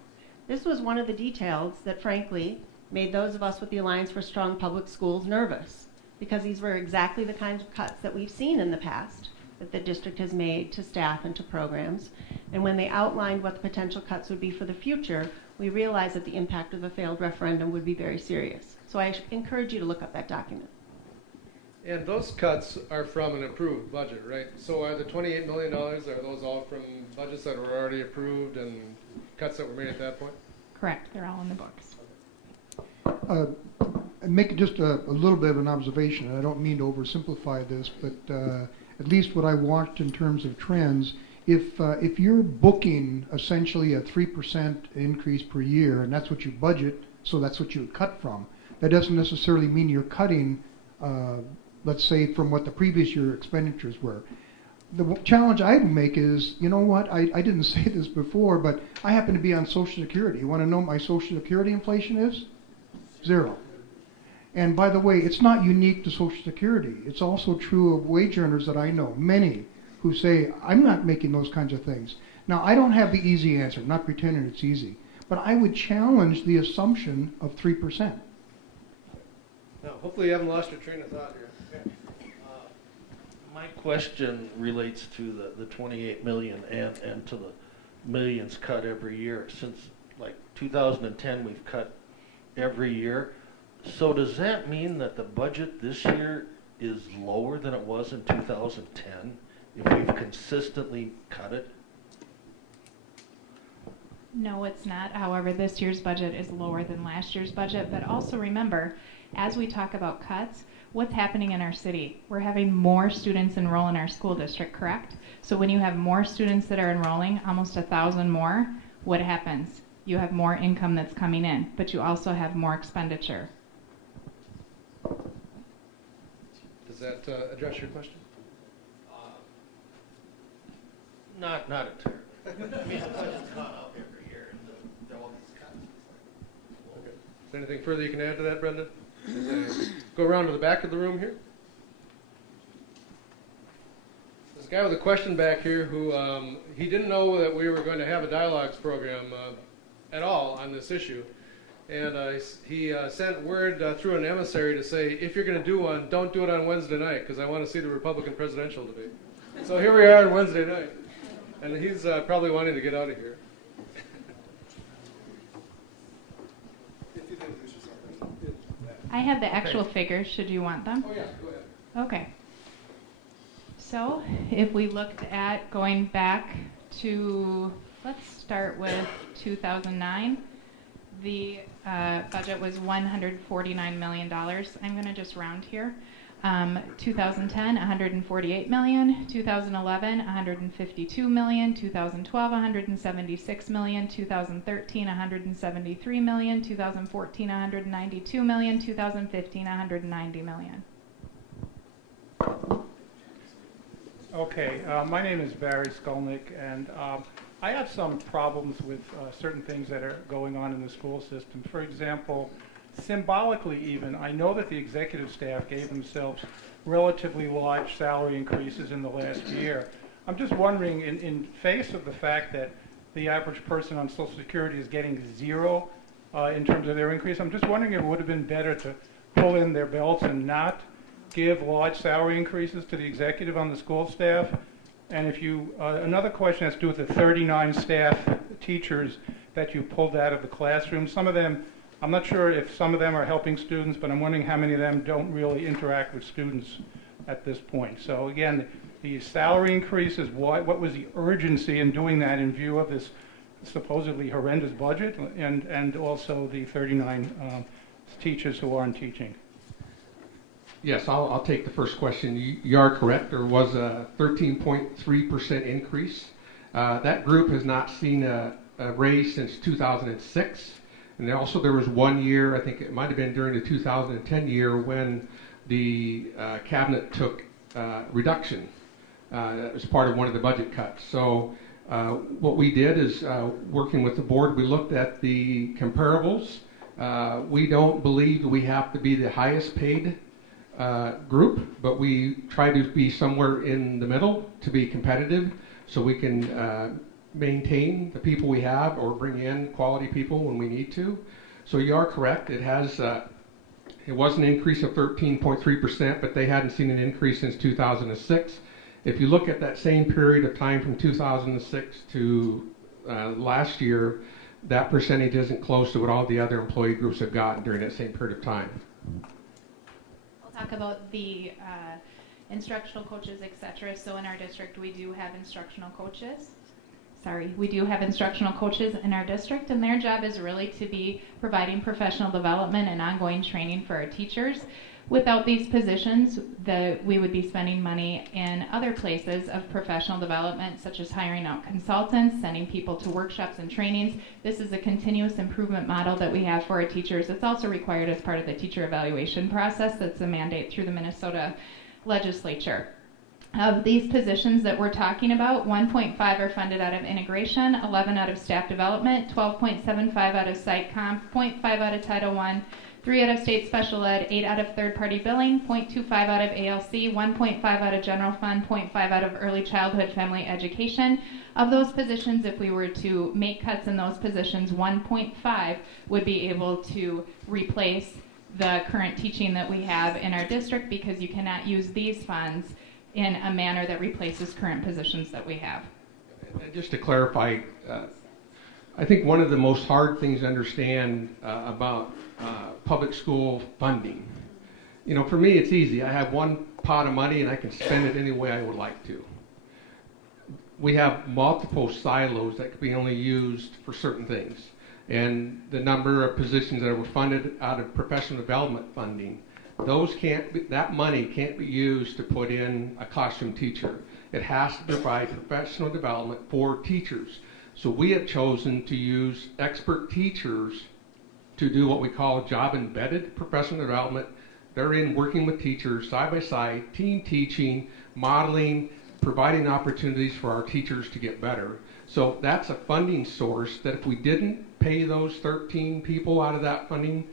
This was one of the details that, frankly, made those of us with the Alliance for Strong Public Schools nervous, because these were exactly the kinds of cuts that we've seen in the past that the district has made to staff and to programs. And when they outlined what the potential cuts would be for the future, we realized that the impact of a failed referendum would be very serious. So I encourage you to look up that document. And those cuts are from an approved budget, right? So are the $28 million, are those all from budgets that were already approved and cuts that were made at that point? Correct, they're all in the books. Make just a little bit of an observation. I don't mean to oversimplify this, but at least what I watched in terms of trends, if you're booking essentially a 3% increase per year, and that's what you budget, so that's what you would cut from, that doesn't necessarily mean you're cutting let's say, from what the previous year expenditures were. The challenge I would make is, you know what, I didn't say this before, but I happen to be on Social Security. You want to know what my Social Security inflation is? 0. And by the way, it's not unique to Social Security. It's also true of wage earners that I know, many, who say, I'm not making those kinds of things. Now, I don't have the easy answer, I'm not pretending it's easy, but I would challenge the assumption of 3%. Now, hopefully you haven't lost your train of thought here. My question relates to the 28 million and to the millions cut every year. Since like 2010, we've cut every year. So does that mean that the budget this year is lower than it was in 2010 if we've consistently cut it? No, it's not. However, this year's budget is lower than last year's budget. But also remember, as we talk about cuts, what's happening in our city? We're having more students enroll in our school district, correct? So when you have more students that are enrolling, almost 1,000 more, what happens? You have more income that's coming in, but you also have more expenditure. Does that address your question? Not entirely. I mean, the budget's gone up every year, and there are all these cuts. Okay. Is there anything further you can add to that, Brenda? Go around to the back of the room here. There's a guy with a question back here who he didn't know that we were going to have a dialogues program at all on this issue. And he sent word through an emissary to say, if you're going to do one, don't do it on Wednesday night, because I want to see the Republican presidential debate. So here we are on Wednesday night. And he's probably wanting to get out of here. I have the actual figures, should you want them? Oh yeah, go ahead. Okay. So if we looked at going back to, let's start with 2009. The budget was $149 million. I'm going to just round here. 2010, $148 million. 2011, $152 million. 2012, $176 million. 2013, $173 million. 2014, $192 million. 2015, $190 million. Okay, my name is Barry Skolnick, and I have some problems with certain things that are going on in the school system. For example, symbolically even, I know that the executive staff gave themselves relatively large salary increases in the last year. I'm just wondering, in face of the fact that the average person on Social Security is getting zero in terms of their increase, I'm just wondering if it would have been better to pull in their belts and not give large salary increases to the executive on the school staff. And if you, another question has to do with the 39 staff teachers that you pulled out of the classroom. Some of them, I'm not sure if some of them are helping students, but I'm wondering how many of them don't really interact with students at this point. So again, the salary increases, what was the urgency in doing that in view of this supposedly horrendous budget, and also the 39 teachers who aren't teaching? Yes, I'll take the first question. You are correct. There was a 13.3% increase. That group has not seen a raise since 2006. And also there was 1 year, I think it might have been during the 2010 year, when the cabinet took reduction. That was part of one of the budget cuts. So what we did is, working with the board, we looked at the comparables. We don't believe we have to be the highest paid group, but we try to be somewhere in the middle to be competitive, so we can maintain the people we have or bring in quality people when we need to. So you are correct. It has it was an increase of 13.3%, but they hadn't seen an increase since 2006. If you look at that same period of time from 2006 to last year, that percentage isn't close to what all the other employee groups have gotten during that same period of time. Talk about the instructional coaches, etc. So in our district, we do have instructional coaches. We do have instructional coaches in our district, and their job is really to be providing professional development and ongoing training for our teachers. Without these positions, we would be spending money in other places of professional development, such as hiring out consultants, sending people to workshops and trainings. This is a continuous improvement model that we have for our teachers. It's also required as part of the teacher evaluation process. That's a mandate through the Minnesota legislature. Of these positions that we're talking about, 1.5 are funded out of integration, 11 out of staff development, 12.75 out of site comp, 0.5 out of Title I, 3 out of state special ed, 8 out of third-party billing, 0.25 out of ALC, 1.5 out of general fund, 0.5 out of early childhood family education. Of those positions, if we were to make cuts in those positions, 1.5 would be able to replace the current teaching that we have in our district, because you cannot use these funds in a manner that replaces current positions that we have. And just to clarify, I think one of the most hard things to understand about public school funding, for me it's easy. I have one pot of money and I can spend it any way I would like to. We have multiple silos that could be only used for certain things. And the number of positions that were funded out of professional development funding, that money can't be used to put in a classroom teacher. It has to provide professional development for teachers. So we have chosen to use expert teachers to do what we call job-embedded professional development. They're in working with teachers side by side, team teaching, modeling, providing opportunities for our teachers to get better. So that's a funding source that if we didn't pay those 13 people out of that funding,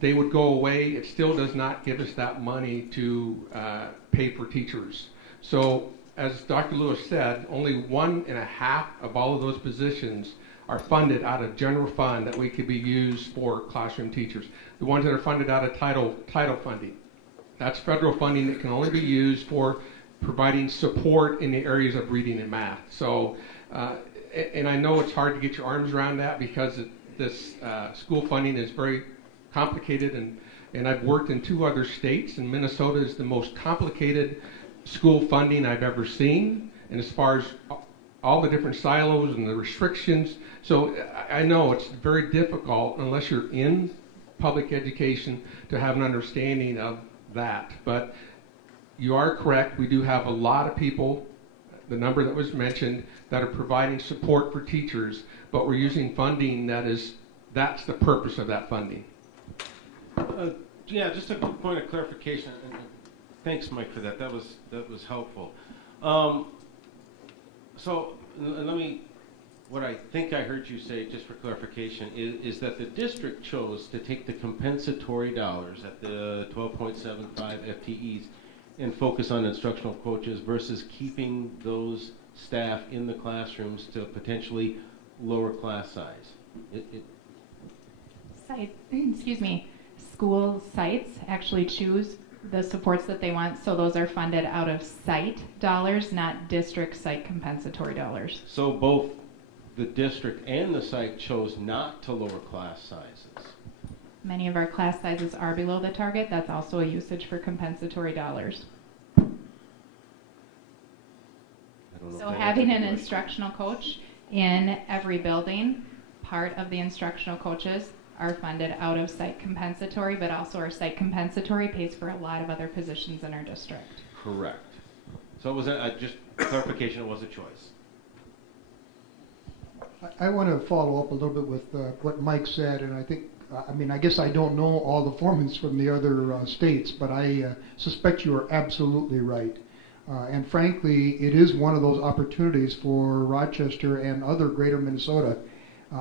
they would go away. It still does not give us that money to pay for teachers. So as Dr. Lewis said, only 1.5 of all of those positions are funded out of general fund that we could be used for classroom teachers. The ones that are funded out of title funding, that's federal funding that can only be used for providing support in the areas of reading and math. So, and I know it's hard to get your arms around that because this school funding is very complicated, and I've worked in 2 other states, and Minnesota is the most complicated school funding I've ever seen, and as far as all the different silos and the restrictions. So I know it's very difficult unless you're in public education to have an understanding of that. But you are correct, we do have a lot of people, the number that was mentioned, that are providing support for teachers, but we're using funding that's the purpose of that funding. Yeah, just a quick point of clarification. And thanks, Mike, for that. That was helpful. So what I think I heard you say, just for clarification, is that the district chose to take the compensatory dollars at the 12.75 FTEs and focus on instructional coaches versus keeping those staff in the classrooms to potentially lower class size. School sites actually choose the supports that they want, so those are funded out of site dollars, not district site compensatory dollars. So both the district and the site chose not to lower class sizes. Many of our class sizes are below the target. That's also a usage for compensatory dollars. So having an instructional coach in every building, part of the instructional coaches are funded out of site compensatory, but also our site compensatory pays for a lot of other positions in our district. Correct. So it was just clarification, it was a choice. I want to follow up a little bit with what Mike said, and I think, I guess I don't know all the formulas from the other states, but I suspect you are absolutely right. And frankly, it is one of those opportunities for Rochester and other greater Minnesota.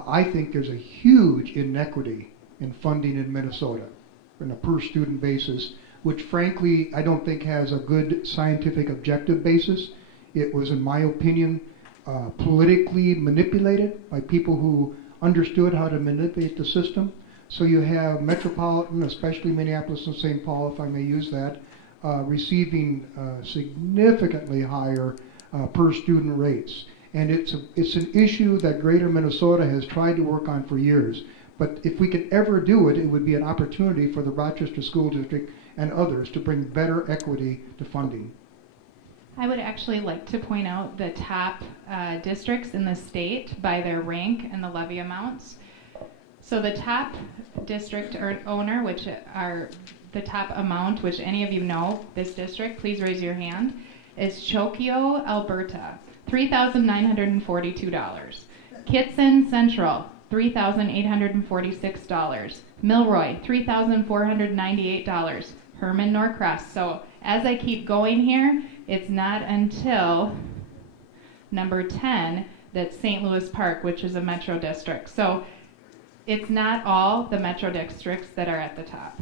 I think there's a huge inequity in funding in Minnesota on a per student basis, which frankly I don't think has a good scientific objective basis. It was, in my opinion, politically manipulated by people who understood how to manipulate the system. So you have metropolitan, especially Minneapolis and St. Paul, if I may use that, receiving significantly higher per student rates. And it's an issue that Greater Minnesota has tried to work on for years. But if we could ever do it, it would be an opportunity for the Rochester School District and others to bring better equity to funding. I would actually like to point out the top districts in the state by their rank and the levy amounts. So the top district owner, which are the top amount, which any of you know this district, please raise your hand, is Chokio, Alberta, $3,942. Kitson Central, $3,846. Milroy, $3,498. Herman Norcross. So as I keep going here, It's not until number 10 that's St. Louis Park, which is a metro district. So it's not all the metro districts that are at the top.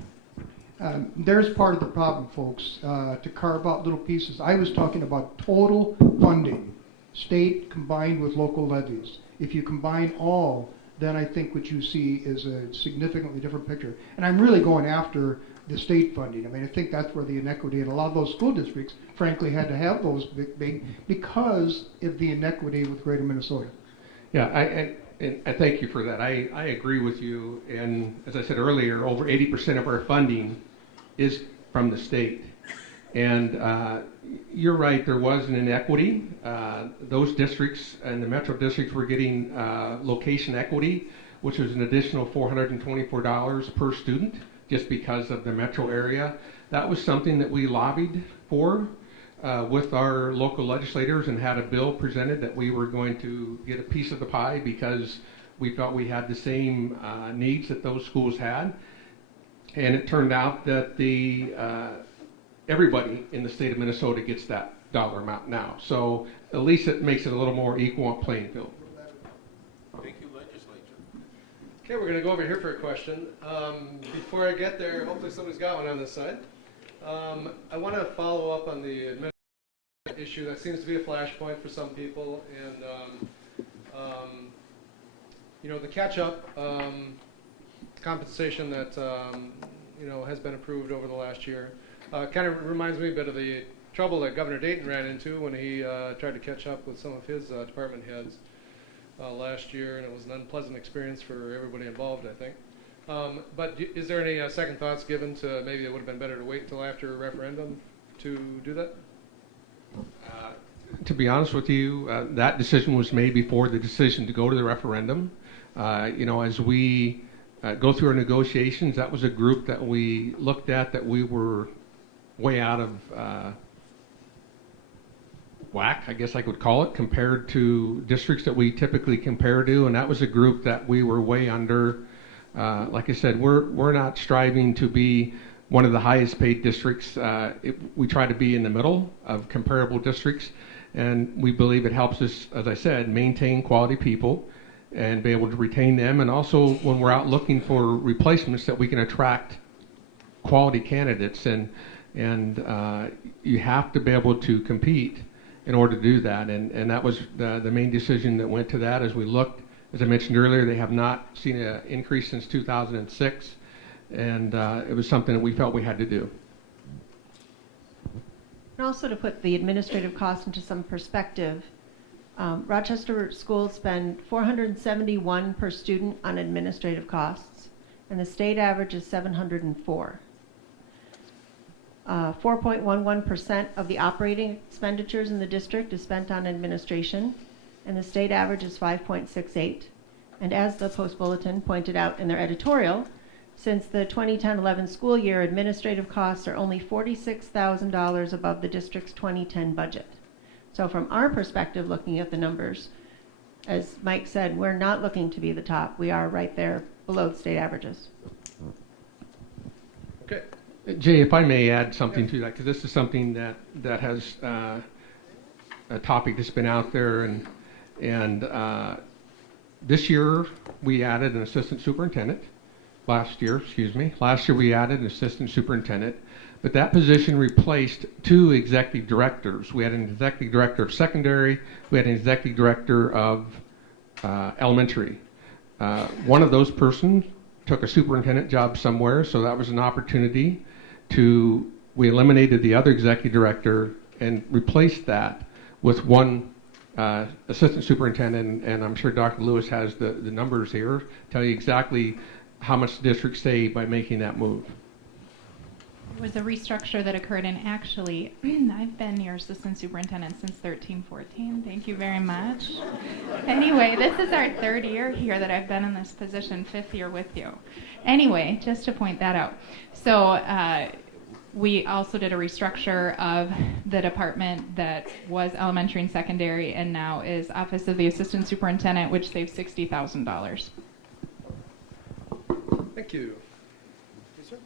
There's part of the problem, folks, to carve out little pieces. I was talking about total funding, state combined with local levies. If you combine all, then I think what you see is a significantly different picture. And I'm really going after the state funding. I mean, I think that's where the inequity in a lot of those school districts, frankly, had to have those big because of the inequity with Greater Minnesota. Yeah, and I thank you for that. I agree with you. And as I said earlier, over 80% of our funding is from the state. And you're right, there was an inequity. Those districts and the metro districts were getting location equity, which was an additional $424 per student just because of the metro area. That was something that we lobbied for with our local legislators and had a bill presented that we were going to get a piece of the pie because we felt we had the same needs that those schools had. And it turned out that everybody in the state of Minnesota gets that dollar amount now. So at least it makes it a little more equal playing field. Thank you, legislature. Okay, we're going to go over here for a question. Before I get there, hopefully somebody's got one on this side. I want to follow up on the administrative issue. That seems to be a flashpoint for some people. And, the catch-up compensation that, has been approved over the last year kind of reminds me a bit of the trouble that Governor Dayton ran into when he tried to catch up with some of his department heads last year, and it was an unpleasant experience for everybody involved, I think. But is there any second thoughts given to maybe it would have been better to wait until after a referendum to do that? To be honest with you, that decision was made before the decision to go to the referendum. As we go through our negotiations, that was a group that we looked at that we were way out of whack, I guess I could call it, compared to districts that we typically compare to, and that was a group that we were way under. Like I said, we're not striving to be one of the highest paid districts. We try to be in the middle of comparable districts, and we believe it helps us, as I said, maintain quality people and be able to retain them, and also when we're out looking for replacements that we can attract quality candidates, and you have to be able to compete in order to do that, and that was the main decision that went to that. As we looked, as I mentioned earlier, they have not seen an increase since 2006, and it was something that we felt we had to do. And also to put the administrative costs into some perspective, Rochester schools spend $471 per student on administrative costs, and the state average is $704. 4.11% of the operating expenditures in the district is spent on administration, and the state average is 5.68. And as the Post Bulletin pointed out in their editorial, since the 2010-11 school year, administrative costs are only $46,000 above the district's 2010 budget. So from our perspective, looking at the numbers, as Mike said, we're not looking to be the top. We are right there below the state averages. Okay. Jay, if I may add something to that, because this is something that has a topic that's been out there, and this year we added an assistant superintendent. Last year we added an assistant superintendent, but that position replaced two executive directors. We had an executive director of secondary, we had an executive director of elementary. One of those persons took a superintendent job somewhere, so that was an opportunity we eliminated the other executive director and replaced that with one assistant superintendent, and I'm sure Dr. Lewis has the numbers here, tell you exactly how much the district saved by making that move. It was a restructure that occurred, and actually, I've been your assistant superintendent since 13-14. Thank you very much. Anyway, this is our third year here that I've been in this position, fifth year with you. Anyway, just to point that out. So we also did a restructure of the department that was elementary and secondary and now is Office of the Assistant Superintendent, which saves $60,000. Thank you. Yes, sir.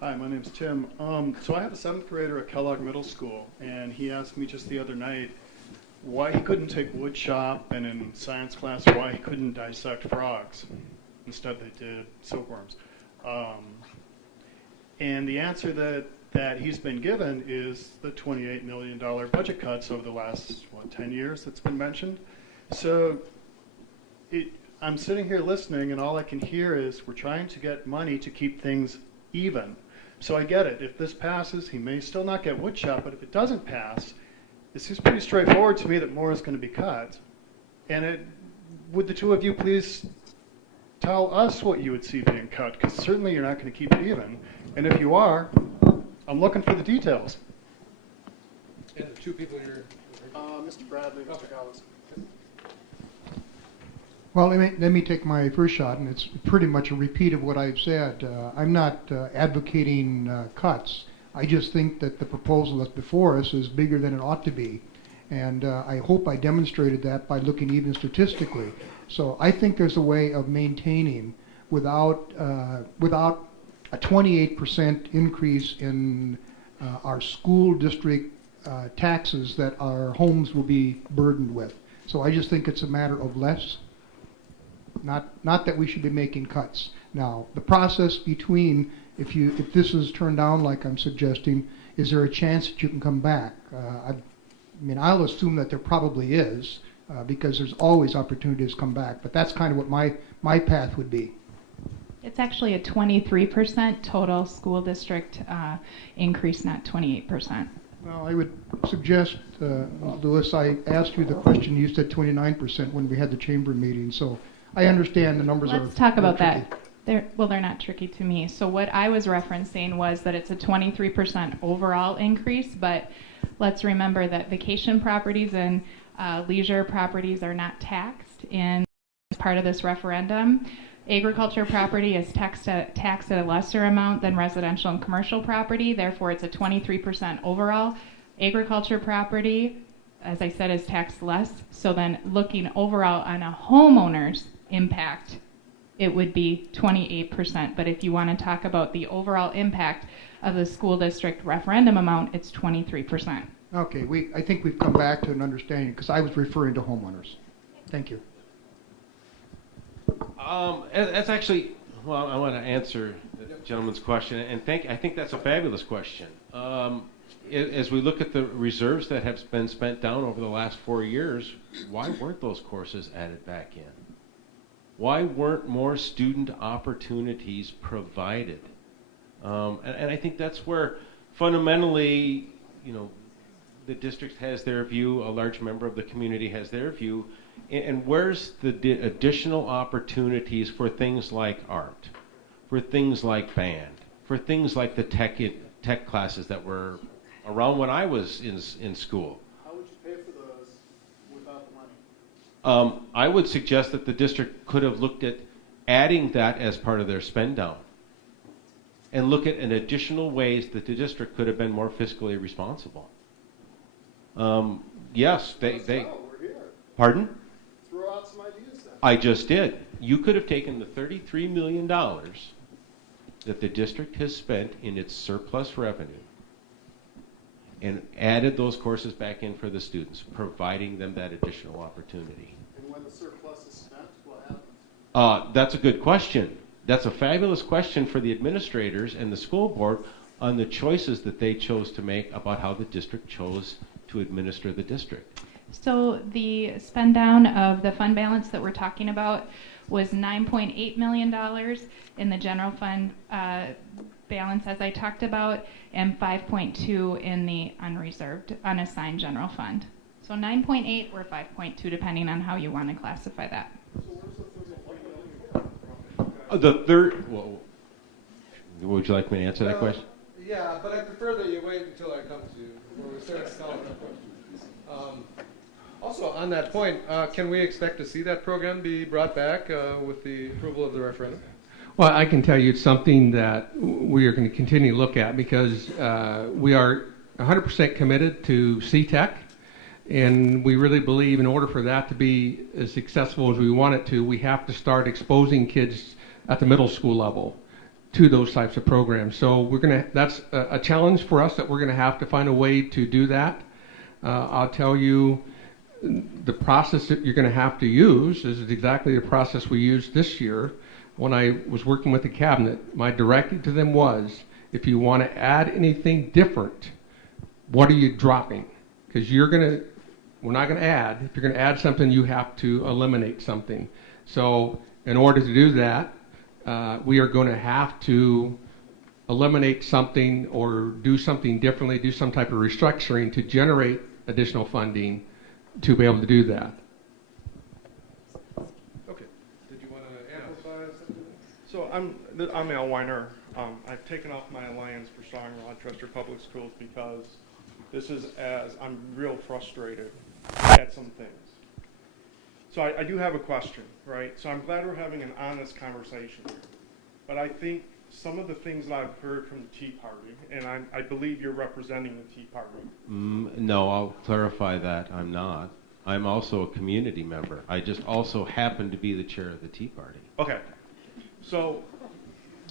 Hi, my name's Tim. So I have a 7th grader at Kellogg Middle School, and he asked me just the other night why he couldn't take wood shop, and in science class why he couldn't dissect frogs. Instead they did silkworms. And the answer that he's been given is the $28 million budget cuts over the last, 10 years that's been mentioned. So I'm sitting here listening, and all I can hear is we're trying to get money to keep things even. So I get it. If this passes, he may still not get woodshop, but if it doesn't pass, it seems pretty straightforward to me that more is going to be cut. And would the two of you please tell us what you would see being cut? Because certainly you're not going to keep it even. And if you are, I'm looking for the details. And the two people you're... Mr. Bradley, Mr. Gallas. Well, let me take my first shot, and it's pretty much a repeat of what I've said. I'm not advocating cuts. I just think that the proposal that's before us is bigger than it ought to be. And I hope I demonstrated that by looking even statistically. So I think there's a way of maintaining without a 28% increase in our school district taxes that our homes will be burdened with. So I just think it's a matter of less. Not that we should be making cuts. Now, the process between, if this is turned down like I'm suggesting, is there a chance that you can come back? I'll assume that there probably is, because there's always opportunities to come back, but that's kind of what my path would be. It's actually a 23% total school district increase, not 28%. Well, I would suggest, Lewis, I asked you the question, you said 29% when we had the chamber meeting, so I understand the numbers are... Let's talk about tricky. that. They're not tricky to me. So what I was referencing was that it's a 23% overall increase, but let's remember that vacation properties and leisure properties are not taxed in part of this referendum. Agriculture property is taxed at a lesser amount than residential and commercial property, therefore it's a 23% overall. Agriculture property, as I said, is taxed less, so then looking overall on a homeowner's impact, it would be 28%. But if you want to talk about the overall impact of the school district referendum amount, it's 23%. Okay, I think we've come back to an understanding, because I was referring to homeowners. Thank you. That's actually, well, I want to answer the gentleman's question, and I think that's a fabulous question. As we look at the reserves that have been spent down over the last 4 years, why weren't those courses added back in? Why weren't more student opportunities provided? And I think that's where fundamentally, the district has their view, a large member of the community has their view, and where's the additional opportunities for things like art, for things like band, for things like the tech classes that were around when I was in school? How would you pay for those without the money? I would suggest that the district could have looked at adding that as part of their spend down and look at an additional ways that the district could have been more fiscally responsible. Yes, they We're here. Pardon? Throw out some ideas then. I just did. You could have taken the $33 million that the district has spent in its surplus revenue and added those courses back in for the students, providing them that additional opportunity. And when the surplus is spent, what happens? That's a good question. That's a fabulous question for the administrators and the school board on the choices that they chose to make about how the district chose to administer the district. So the spend down of the fund balance that we're talking about was $9.8 million in the general fund balance, as I talked about, and 5.2 in the unreserved, unassigned general fund. So 9.8 or 5.2, depending on how you want to classify that. The third, well, would you like me to answer that question? Yeah, but I prefer that you wait until I come to you, before we start calling up questions. Also, on that point, can we expect to see that program be brought back with the approval of the referendum? Well, I can tell you it's something that we are going to continue to look at, because we are 100% committed to CTEC, and we really believe in order for that to be as successful as we want it to, we have to start exposing kids at the middle school level to those types of programs. So that's a challenge for us that we're going to have to find a way to do that. I'll tell you, the process that you're going to have to use is exactly the process we used this year. When I was working with the cabinet, my directive to them was, if you want to add anything different, what are you dropping? Because we're not going to add. If you're going to add something, you have to eliminate something. So in order to do that, we are going to have to eliminate something or do something differently, do some type of restructuring to generate additional funding to be able to do that. Okay. Did you want to amplify something? So I'm Al Weiner. I've taken off my alliance for Strong Rochester Public Schools because I'm real frustrated at some things. So I do have a question, right? So I'm glad we're having an honest conversation here. But I think some of the things that I've heard from the Tea Party, and I believe you're representing the Tea Party. No, I'll clarify that. I'm not. I'm also a community member. I just also happen to be the chair of the Tea Party. Okay. So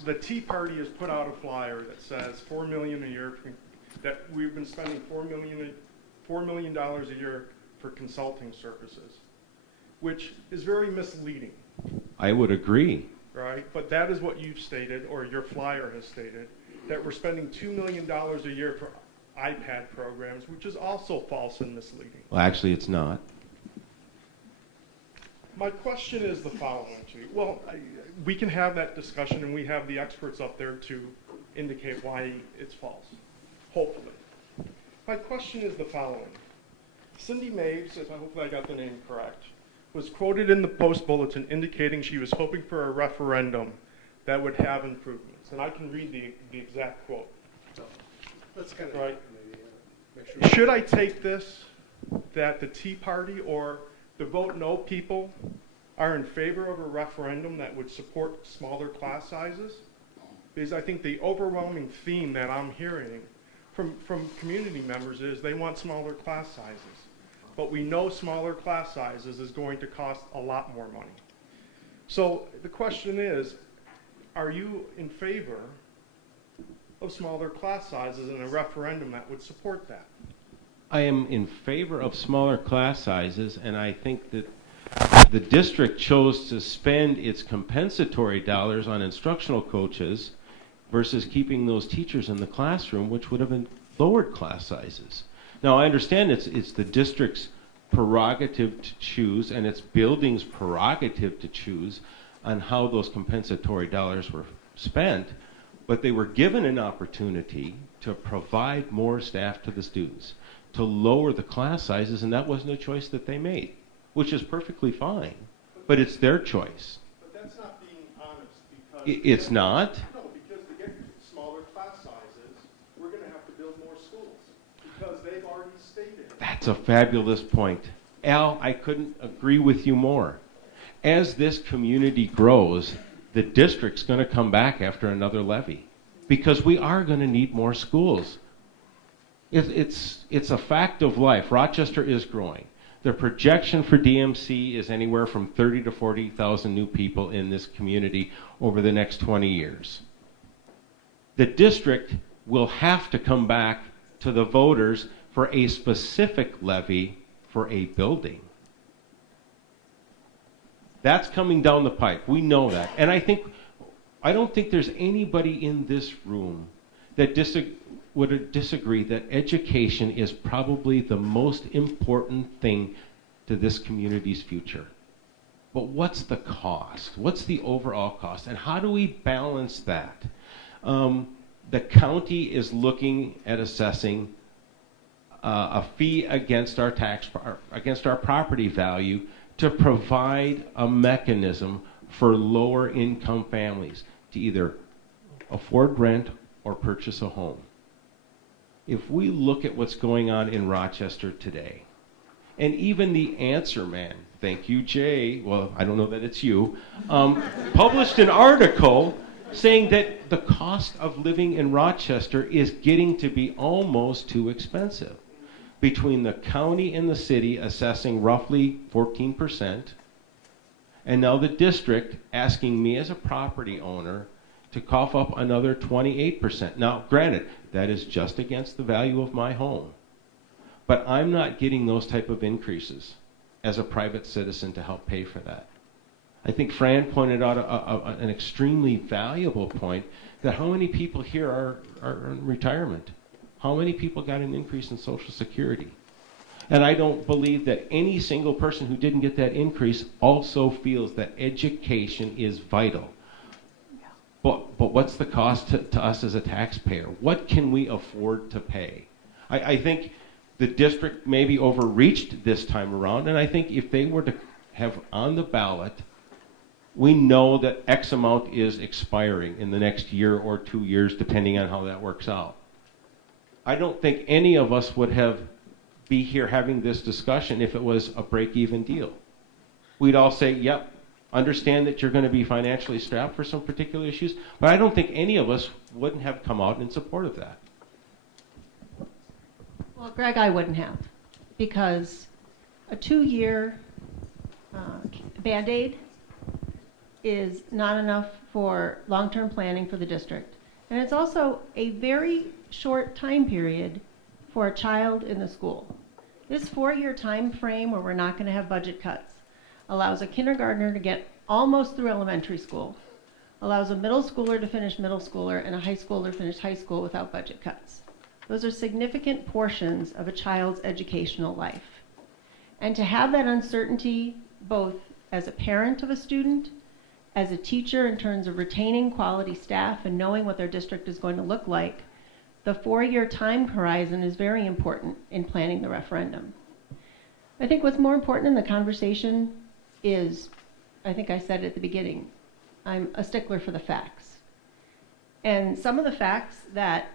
the Tea Party has put out a flyer that says $4 million a year, that we've been spending $4 million a year for consulting services, which is very misleading. I would agree. Right, but that is what you've stated, or your flyer has stated, that we're spending $2 million a year for iPad programs, which is also false and misleading. Well, actually, it's not. My question is the following to you. Well, we can have that discussion, and we have the experts up there to indicate why it's false, hopefully. My question is the following. Cindy Maves, hopefully I got the name correct, was quoted in the Post Bulletin indicating she was hoping for a referendum that would have improvements. And I can read the exact quote. So let's kind of right. maybe make sure. Should I take this that the Tea Party or the Vote No people are in favor of a referendum that would support smaller class sizes? Because I think the overwhelming theme that I'm hearing from community members is they want smaller class sizes. But we know smaller class sizes is going to cost a lot more money. So the question is, are you in favor of smaller class sizes and a referendum that would support that? I am in favor of smaller class sizes, and I think that the district chose to spend its compensatory dollars on instructional coaches versus keeping those teachers in the classroom, which would have been lowered class sizes. Now, I understand it's the district's prerogative to choose, and its building's prerogative to choose on how those compensatory dollars were spent, but they were given an opportunity to provide more staff to the students, to lower the class sizes, and that wasn't a choice that they made, which is perfectly fine, but it's their choice. But that's not being honest, because... It's not? No, because to get smaller class sizes, we're going to have to build more schools, because they've already stated... That's a fabulous point. Al, I couldn't agree with you more. As this community grows, the district's going to come back after another levy, because we are going to need more schools. It's a fact of life. Rochester is growing. The projection for DMC is anywhere from 30 to 40,000 new people in this community over the next 20 years. The district will have to come back to the voters for a specific levy for a building. That's coming down the pipe. We know that. And I don't think there's anybody in this room that would disagree that education is probably the most important thing to this community's future. But what's the cost? What's the overall cost? And how do we balance that? The county is looking at assessing a fee against our against our property value to provide a mechanism for lower income families to either afford rent or purchase a home. If we look at what's going on in Rochester today, and even the Answer Man, thank you, Jay, well, I don't know that it's you, published an article saying that the cost of living in Rochester is getting to be almost too expensive. Between the county and the city assessing roughly 14%, and now the district asking me as a property owner to cough up another 28%. Now, granted, that is just against the value of my home. But I'm not getting those type of increases as a private citizen to help pay for that. I think Fran pointed out an extremely valuable point, that how many people here are in retirement? How many people got an increase in Social Security? And I don't believe that any single person who didn't get that increase also feels that education is vital. But what's the cost to us as a taxpayer? What can we afford to pay? I think the district maybe overreached this time around, and I think if they were to have on the ballot, we know that X amount is expiring in the next year or 2 years, depending on how that works out. I don't think any of us would be here having this discussion if it was a break-even deal. We'd all say, yep, understand that you're going to be financially strapped for some particular issues, but I don't think any of us wouldn't have come out in support of that. Well, Greg, I wouldn't have, because a 2-year Band-Aid is not enough for long-term planning for the district. And it's also a very short time period for a child in the school. This 4-year time frame where we're not going to have budget cuts allows a kindergartner to get almost through elementary school, allows a middle schooler to finish middle schooler, and a high schooler to finish high school without budget cuts. Those are significant portions of a child's educational life. And to have that uncertainty both as a parent of a student, as a teacher in terms of retaining quality staff and knowing what their district is going to look like, the 4-year time horizon is very important in planning the referendum. I think what's more important in the conversation is, I think I said at the beginning, I'm a stickler for the facts. And some of the facts that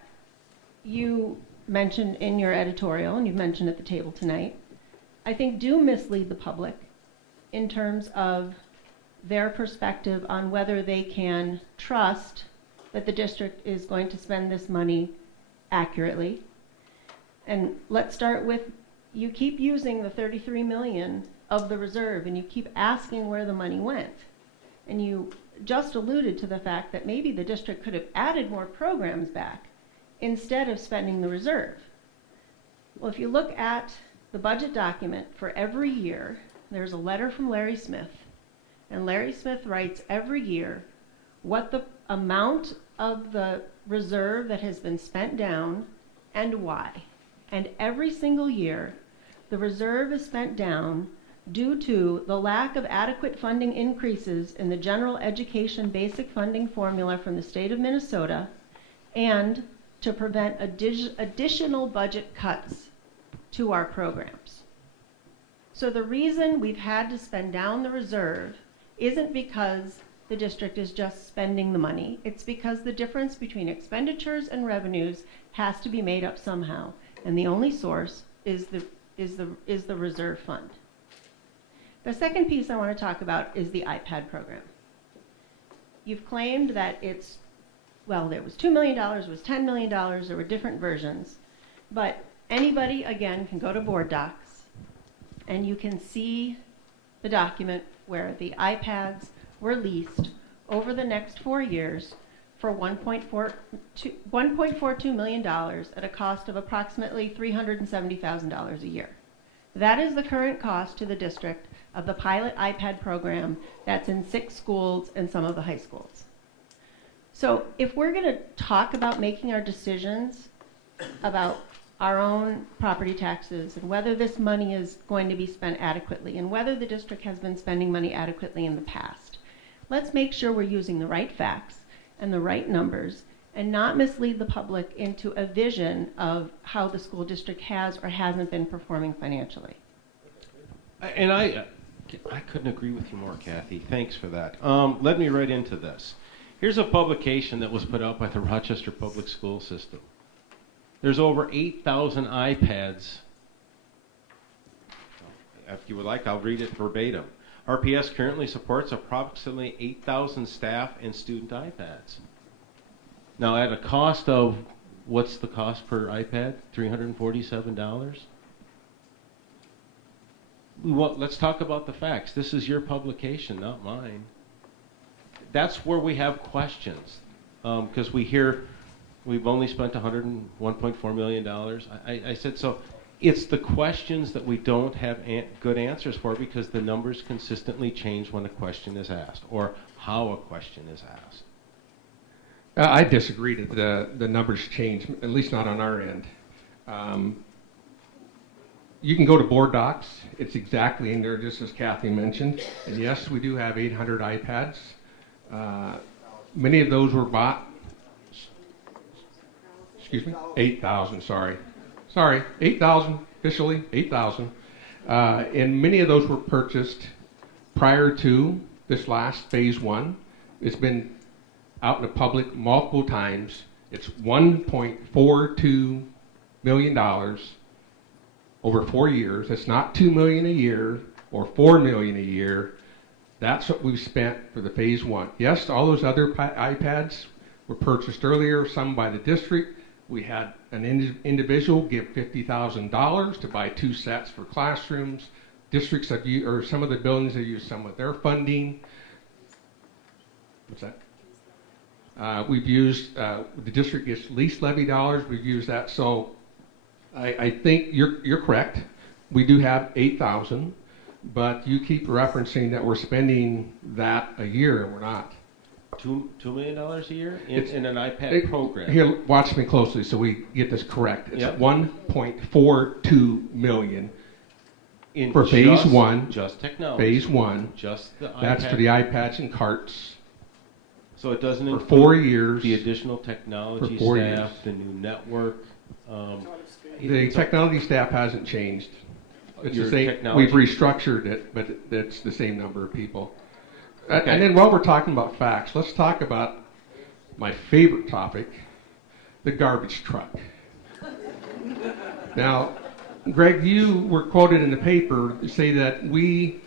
you mentioned in your editorial, and you've mentioned at the table tonight, I think do mislead the public in terms of their perspective on whether they can trust that the district is going to spend this money accurately. And let's start with, you keep using the $33 million of the reserve and you keep asking where the money went. And you just alluded to the fact that maybe the district could have added more programs back instead of spending the reserve. Well, if you look at the budget document for every year, there's a letter from Larry Smith. And Larry Smith writes every year what the amount of the reserve that has been spent down and why. And every single year, the reserve is spent down due to the lack of adequate funding increases in the general education basic funding formula from the state of Minnesota, and to prevent additional budget cuts to our programs. So the reason we've had to spend down the reserve isn't because the district is just spending the money. It's because the difference between expenditures and revenues has to be made up somehow, and the only source is the reserve fund. The second piece I want to talk about is the iPad program. You've claimed that it's, well, there was $2 million, it was $10 million, there were different versions, but anybody, again, can go to board docs and you can see the document where the iPads were leased over the next 4 years for $1.42 million at a cost of approximately $370,000 a year. That is the current cost to the district of the pilot iPad program that's in 6 schools and some of the high schools. So if we're going to talk about making our decisions about our own property taxes and whether this money is going to be spent adequately and whether the district has been spending money adequately in the past, let's make sure we're using the right facts and the right numbers and not mislead the public into a vision of how the school district has or hasn't been performing financially. And I couldn't agree with you more, Cathy. Thanks for that. Let me right into this. Here's a publication that was put out by the Rochester Public School System. There's over 8,000 iPads. If you would like, I'll read it verbatim. RPS currently supports approximately 8,000 staff and student iPads. Now, at a cost of, what's the cost per iPad? $347? Let's talk about the facts. This is your publication, not mine. That's where we have questions. Because we hear we've only spent $101.4 million. I said, so it's the questions that we don't have good answers for because the numbers consistently change when a question is asked or how a question is asked. I disagree that the numbers change, at least not on our end. You can go to board docs. It's exactly in there, just as Cathy mentioned. And yes, we do have 800 iPads. Many of those were bought. Excuse me? 8,000, sorry. 8,000, officially, 8,000. And many of those were purchased prior to this last phase one. It's been out in the public multiple times. It's $1.42 million over 4 years. It's not $2 million a year or $4 million a year. That's what we've spent for the phase one. Yes, all those other iPads were purchased earlier, some by the district. We had an individual give $50,000 to buy 2 sets for classrooms. Districts have used, or some of the buildings have used some of their funding. What's that? We've used, the district gets lease levy dollars. We've used that. So I think you're correct. We do have 8,000, but you keep referencing that we're spending that a year, and we're not. $2 million a year in an iPad program. Here, watch me closely so we get this correct. It's Yep. $1.42 million In for phase just, one. Just technology. Phase one. Just the That's iPad. for the iPads and carts. So it doesn't For include 4 years. the additional technology For 4 staff, years. the new network. The technology staff hasn't changed. It's Your the same. technology- We've restructured it, but it's the same number of people. Okay. And then while we're talking about facts, let's talk about my favorite topic, the garbage truck. Now, Greg, you were quoted in the paper to say that we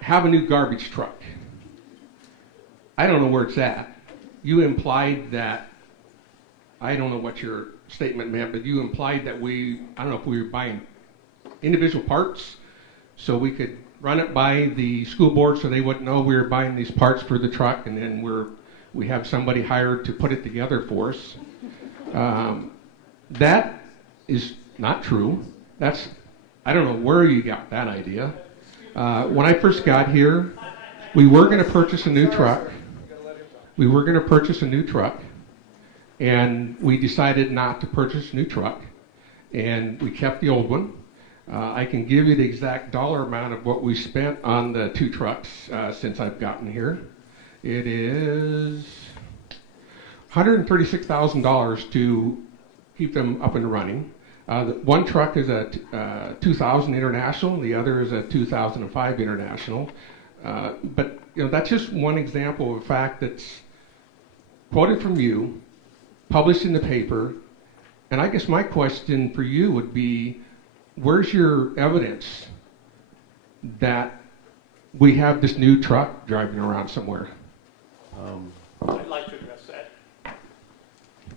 have a new garbage truck. I don't know where it's at. You implied that, I don't know what your statement meant, but you implied that I don't know if we were buying individual parts so we could run it by the school board so they wouldn't know we were buying these parts for the truck, and then we have somebody hired to put it together for us. That is not true. I don't know where you got that idea. When I first got here, we were going to purchase a new truck. And we decided not to purchase a new truck, and we kept the old one. I can give you the exact dollar amount of what we spent on the 2 trucks since I've gotten here. It is $136,000 to keep them up and running. One truck is a 2000 International, the other is a 2005 International. But that's just one example of a fact that's quoted from you, published in the paper, and I guess my question for you would be, where's your evidence that we have this new truck driving around somewhere? I'd like to address that.